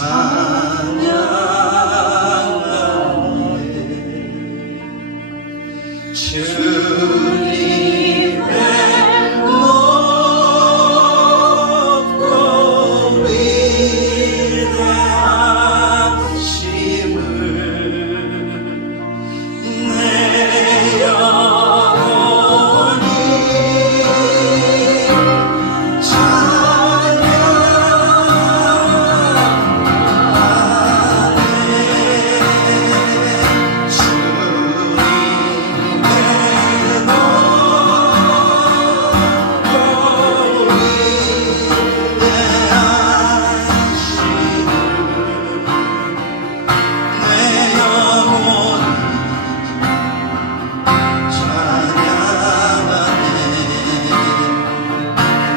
찬양하네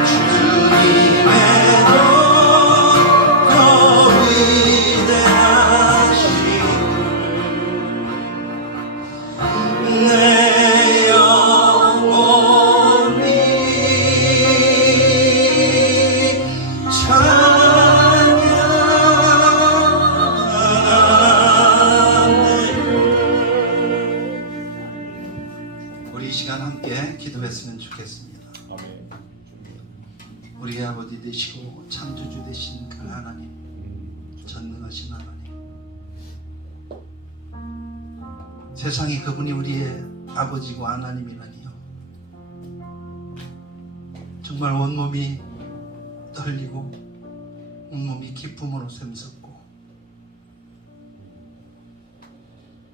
주님의 높고 위대하심을 내 영혼이 우리 이 시간 함께 기도했으면 좋겠습니다. 우리의 아버지 되시고 창조주 되신 그 하나님, 전능하신 하나님, 세상에 그분이 우리의 아버지고 하나님이라니요. 정말 온몸이 떨리고 온몸이 기쁨으로 샘솟고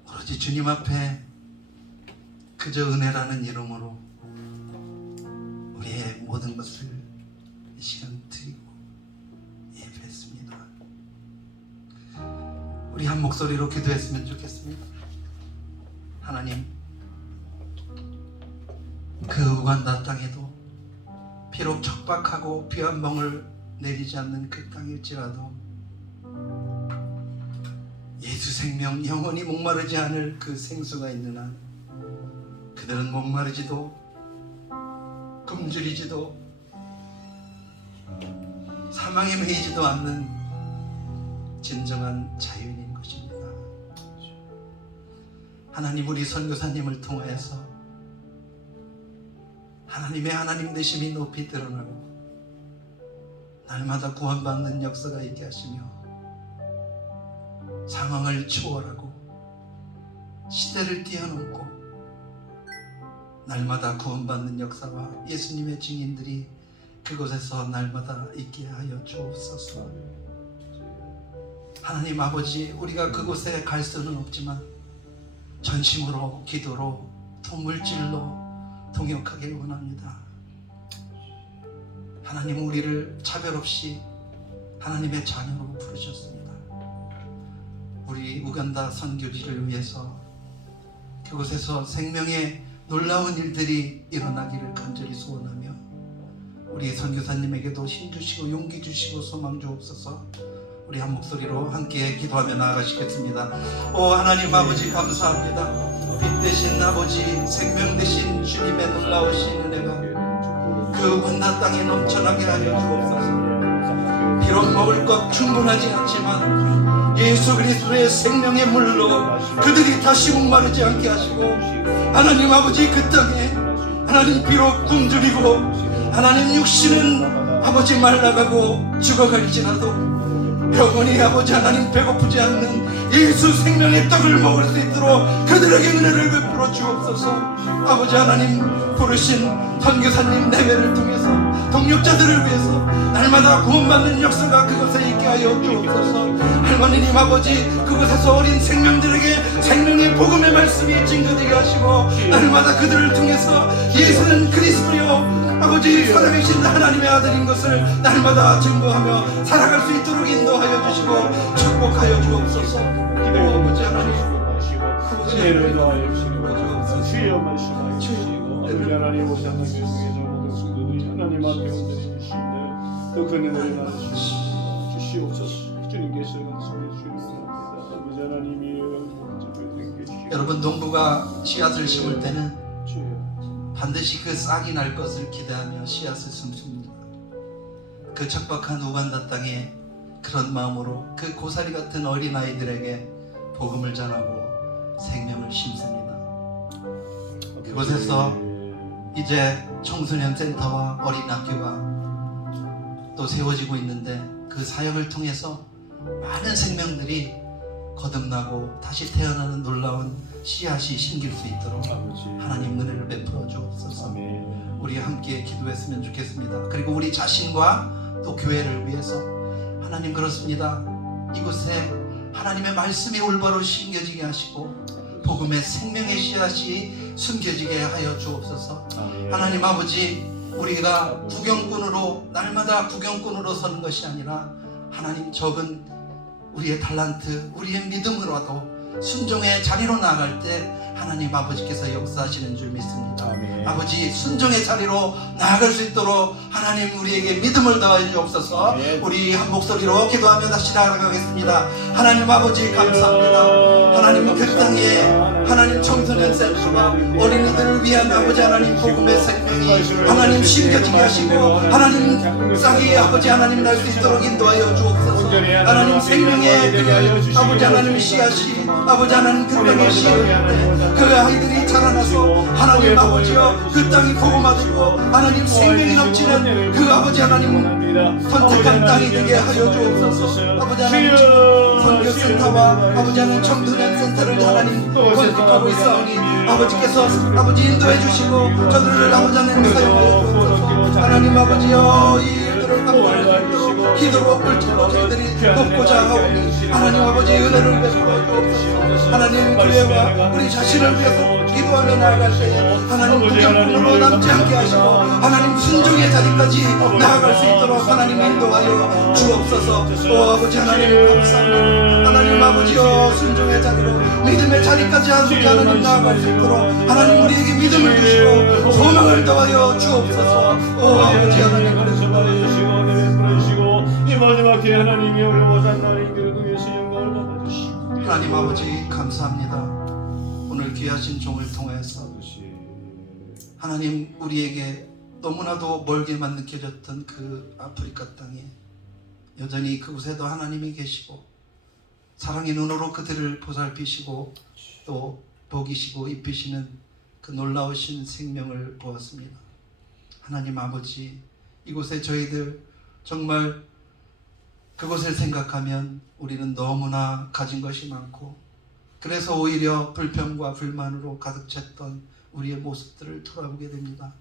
오로지 주님 앞에 그저 은혜라는 이름으로 우리의 모든 것을 이 시간 드리고 예배했습니다. 우리 한 목소리로 기도했으면 좋겠습니다. 하나님, 그 우간다 땅에도 비록 척박하고 비 한 방울 내리지 않는 그 땅일지라도 예수 생명 영원히 목마르지 않을 그 생수가 있는 한 그들은 목마르지도 굶주리지도 사망에 매이지도 않는 진정한 자유인인 것입니다. 하나님, 우리 선교사님을 통하여서 하나님의 하나님 되심이 높이 드러나고 날마다 구원받는 역사가 있게 하시며 상황을 초월하고 시대를 뛰어넘고 날마다 구원받는 역사와 예수님의 증인들이 그곳에서 날마다 있게 하여 주옵소서. 하나님 아버지, 우리가 그곳에 갈 수는 없지만 전심으로 기도로 또 물질로 동역하길 원합니다. 하나님, 우리를 차별 없이 하나님의 자녀로 부르셨습니다. 우리 우간다 선교지를 위해서 그곳에서 생명의 놀라운 일들이 일어나기를 간절히 소원하며 우리 선교사님에게도 힘 주시고 용기 주시고 소망 주옵소서. 우리 한 목소리로 함께 기도하며 나아가시겠습니다. 오 하나님 아버지, 감사합니다. 빛 되신 아버지, 생명 되신 주님의 놀라우신 은혜가 그 우간다 땅에 넘쳐나게 하여 주옵소서. 비록 먹을 것 충분하지 않지만 예수 그리스도의 생명의 물로 그들이 다시 목마르지 않게 하시고, 하나님 아버지, 그 땅에 하나님 비록 굶주리고 하나님 육신은 아버지 말라가고 죽어갈지라도 영원히 아버지 하나님 배고프지 않는 예수 생명의 떡을 먹을 수 있도록 그들에게 은혜를 베풀어 주옵소서. 아버지 하나님, 부르신 선교사님 내외를 통해서 동역자들을 위해서 날마다 구원받는 역사가 그곳에 있게 하여 주옵소서. 할머니님 아버지, 그곳에서 어린 생명들에게 생명의 복음의 말씀이 증거되게 하시고 날마다 그들을 통해서 예수는 그리스도요 아버지 살아계신 하나님의 아들인 것을 날마다 증거하며 살아갈 수 있도록 인도하여 주시고 축복하여 주옵소서. 아버지 하나님, 은혜를 더하여 주시고 주여 말씀하여 주시고 아버지 하나님, 오시 하나님 중에서 모든 성도들이 하나님 앞에 온전히 주시는데 또 그 은혜를 나누시고 주시옵소서. 주님께서 은총해 주시옵소서. 아버지 하나님이 여러분, 농부가 씨앗을 심을 때는 반드시 그 싹이 날 것을 기대하며 씨앗을 심습니다. 그 척박한 우간다 땅에 그런 마음으로 그 고사리 같은 어린아이들에게 복음을 전하고 생명을 심습니다. 그곳에서 이제 청소년 센터와 어린 학교가 또 세워지고 있는데 그 사역을 통해서 많은 생명들이 거듭나고 다시 태어나는 놀라운 씨앗이 심길 수 있도록 하나님 은혜를 베풀어 주옵소서. 아멘. 우리 함께 기도했으면 좋겠습니다. 그리고 우리 자신과 또 교회를 위해서 하나님 그렇습니다. 이곳에 하나님의 말씀이 올바로 심겨지게 하시고 복음의 생명의 씨앗이 숨겨지게 하여 주옵소서. 아멘. 하나님 아버지, 우리가 구경꾼으로 날마다 구경꾼으로 서는 것이 아니라 하나님 적은 우리의 달란트, 우리의 믿음으로도 순종의 자리로 나아갈 때 하나님 아버지께서 역사하시는 줄 믿습니다. 아멘. 아버지, 순종의 자리로 나아갈 수 있도록 하나님 우리에게 믿음을 더해 주옵소서. 아멘. 우리 한 목소리로 기도하며 다시 나아가겠습니다. 하나님 아버지 감사합니다. 하나님 그 땅에 하나님 청소년 센터와 어린이들을 위한 아버지 하나님 복음의 생명이 하나님 심겨지게 하시고 하나님 싹이 아버지 하나님 날 수 있도록 인도하여 주옵소서. 하나님 생명의 그 아버지 하나님 씨앗이 아버지 하나님 그 땅에 씨앗인데 그 아이들이 자라나서 하나님 아버지여 그 땅이 복음화되고 하나님 생명이 넘치는 그 아버지 하나님 선택한 땅이 되게 하여 주옵소서. 아버지 하나님 선교센터와 아버지 하나님 청소년 센터를 하나님 건축하고 있사오니 아버지께서 아버지 인도해 주시고 저들을 아버지 하나님 사용하여 주옵소서. 하나님 아버지여 이 일들을 감당해 주시고 기도로 꿀질로 저희들이 돕고자 하오니 하나님 아버지 은혜를 베풀어 주옵소서. 하나님 교회와 우리 자신을 위해서 기도하며 나아갈 때에 하나님 구경꾼으로 남지 않게 하시고 하나님 순종의 자리까지 나아갈 수 있도록 하나님 인도하여 주옵소서. 오 아버지 하나님 감사합니다. 하나님 아버지여 순종의 자리로 믿음의 자리까지 하나님 나아갈 수 있도록 하나님 우리에게 믿음을 주시고 소망을 더하여 주옵소서. 오 아버지 하나님 이 마지막 때 하나님이 어려워진 나이들을 위해서 영광을 받아주시고 하나님 아버지 감사합니다. 오늘 귀하신 종을 통해서 하나님 우리에게 너무나도 멀게만 느껴졌던 그 아프리카 땅에 여전히 그곳에도 하나님이 계시고 사랑의 눈으로 그들을 보살피시고 또 먹이시고 입히시는 그 놀라우신 생명을 보았습니다. 하나님 아버지, 이곳에 저희들 정말 그것을 생각하면 우리는 너무나 가진 것이 많고 그래서 오히려 불평과 불만으로 가득 찼던 우리의 모습들을 돌아보게 됩니다.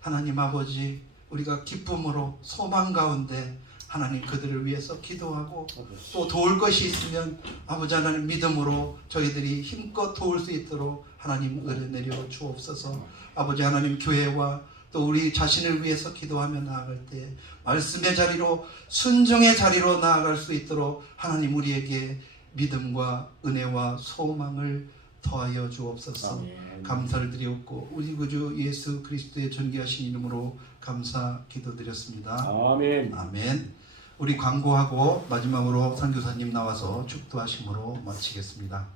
하나님 아버지, 우리가 기쁨으로 소망 가운데 하나님 그들을 위해서 기도하고 또 도울 것이 있으면 아버지 하나님 믿음으로 저희들이 힘껏 도울 수 있도록 하나님 은혜 내려 주옵소서. 아버지 하나님 교회와 또 우리 자신을 위해서 기도하며 나아갈 때 말씀의 자리로 순종의 자리로 나아갈 수 있도록 하나님 우리에게 믿음과 은혜와 소망을 더하여 주옵소서. 아멘. 감사를 드리옵고 우리 구주 예수 그리스도의 존귀하신 이름으로 감사 기도드렸습니다. 아멘. 아멘. 우리 광고하고 마지막으로 선교사님 나와서 축도하심으로 마치겠습니다.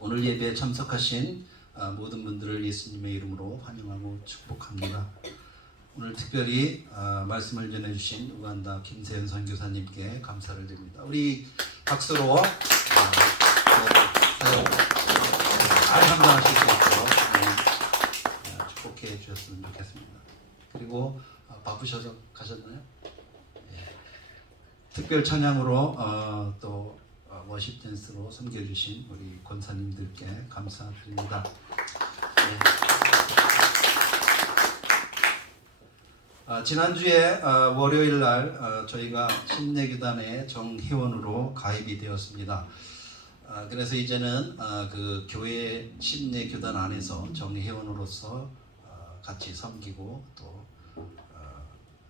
오늘 예배에 참석하신 모든 분들을 예수님의 이름으로 환영하고 축복합니다. 오늘 특별히 말씀을 전해주신 우간다 김세현 선교사님께 감사를 드립니다. 우리 박수로 사역 잘 감당하실 수 있도록 축복해 주셨으면 좋겠습니다. 그리고 바쁘셔서 가셨나요? 예. 특별 찬양으로 또 워십 댄스로 섬겨주신 우리 권사님들께 감사드립니다. 네. 지난주에 월요일 날 저희가 심내교단의 정회원으로 가입이 되었습니다. 그래서 이제는 그 교회 심내교단 안에서 정회원으로서 같이 섬기고 또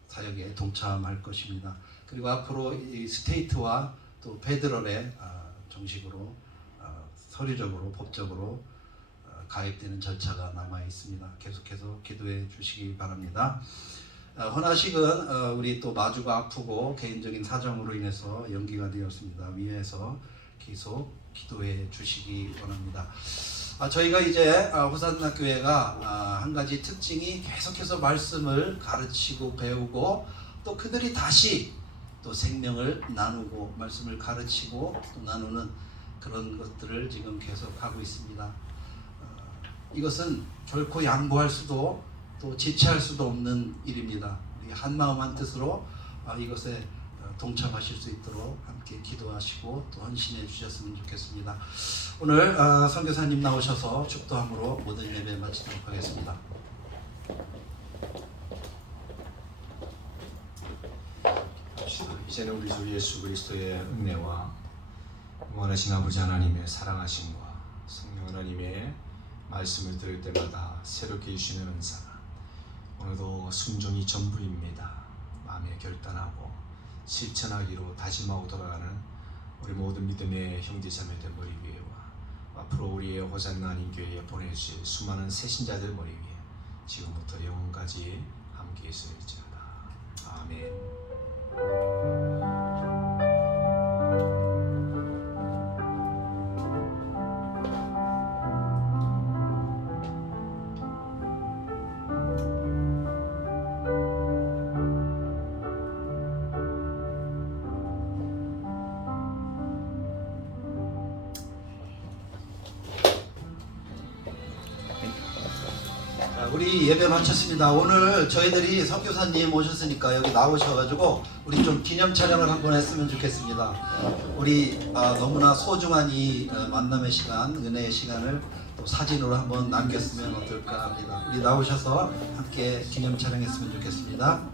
사역에 동참할 것입니다. 그리고 앞으로 이 스테이트와 또 페더럴에 정식으로 서류적으로 법적으로 가입되는 절차가 남아 있습니다. 계속해서 기도해 주시기 바랍니다. 헌화식은 우리 또 마주가 아프고 개인적인 사정으로 인해서 연기가 되었습니다. 위에서 계속 기도해 주시기 원합니다. 저희가 이제 호산나 교회가 한 가지 특징이 계속해서 말씀을 가르치고 배우고 또 그들이 다시 또 생명을 나누고 말씀을 가르치고 또 나누는 그런 것들을 지금 계속 하고 있습니다. 이것은 결코 양보할 수도 또 지체할 수도 없는 일입니다. 우리 한마음 한뜻으로 이것에 동참하실 수 있도록 함께 기도하시고 또 헌신해 주셨으면 좋겠습니다. 오늘 선교사님 나오셔서 축도함으로 모든 예배 마치도록 하겠습니다. 이제는 우리 주 예수 그리스도의 은혜와 원하신 아버지 하나님의 사랑하심과 성령 하나님의 말씀을 들을 때마다 새롭게 주시는 은사가 오늘도 순종이 전부입니다. 마음에 결단하고 실천하기로 다짐하고 돌아가는 우리 모든 믿음의 형제자매들 머리 위에와 앞으로 우리의 호산나 아닌 교회에 보내주실 수많은 새신자들 머리 위에 지금부터 영원까지 함께 있을지어다. 아멘. 우리 예배 마쳤습니다. 오늘 저희들이 선교사님 오셨으니까 여기 나오셔가지고 우리 좀 기념 촬영을 한번 했으면 좋겠습니다. 우리 너무나 소중한 이 만남의 시간, 은혜의 시간을 또 사진으로 한번 남겼으면 어떨까 합니다. 우리 나오셔서 함께 기념 촬영했으면 좋겠습니다.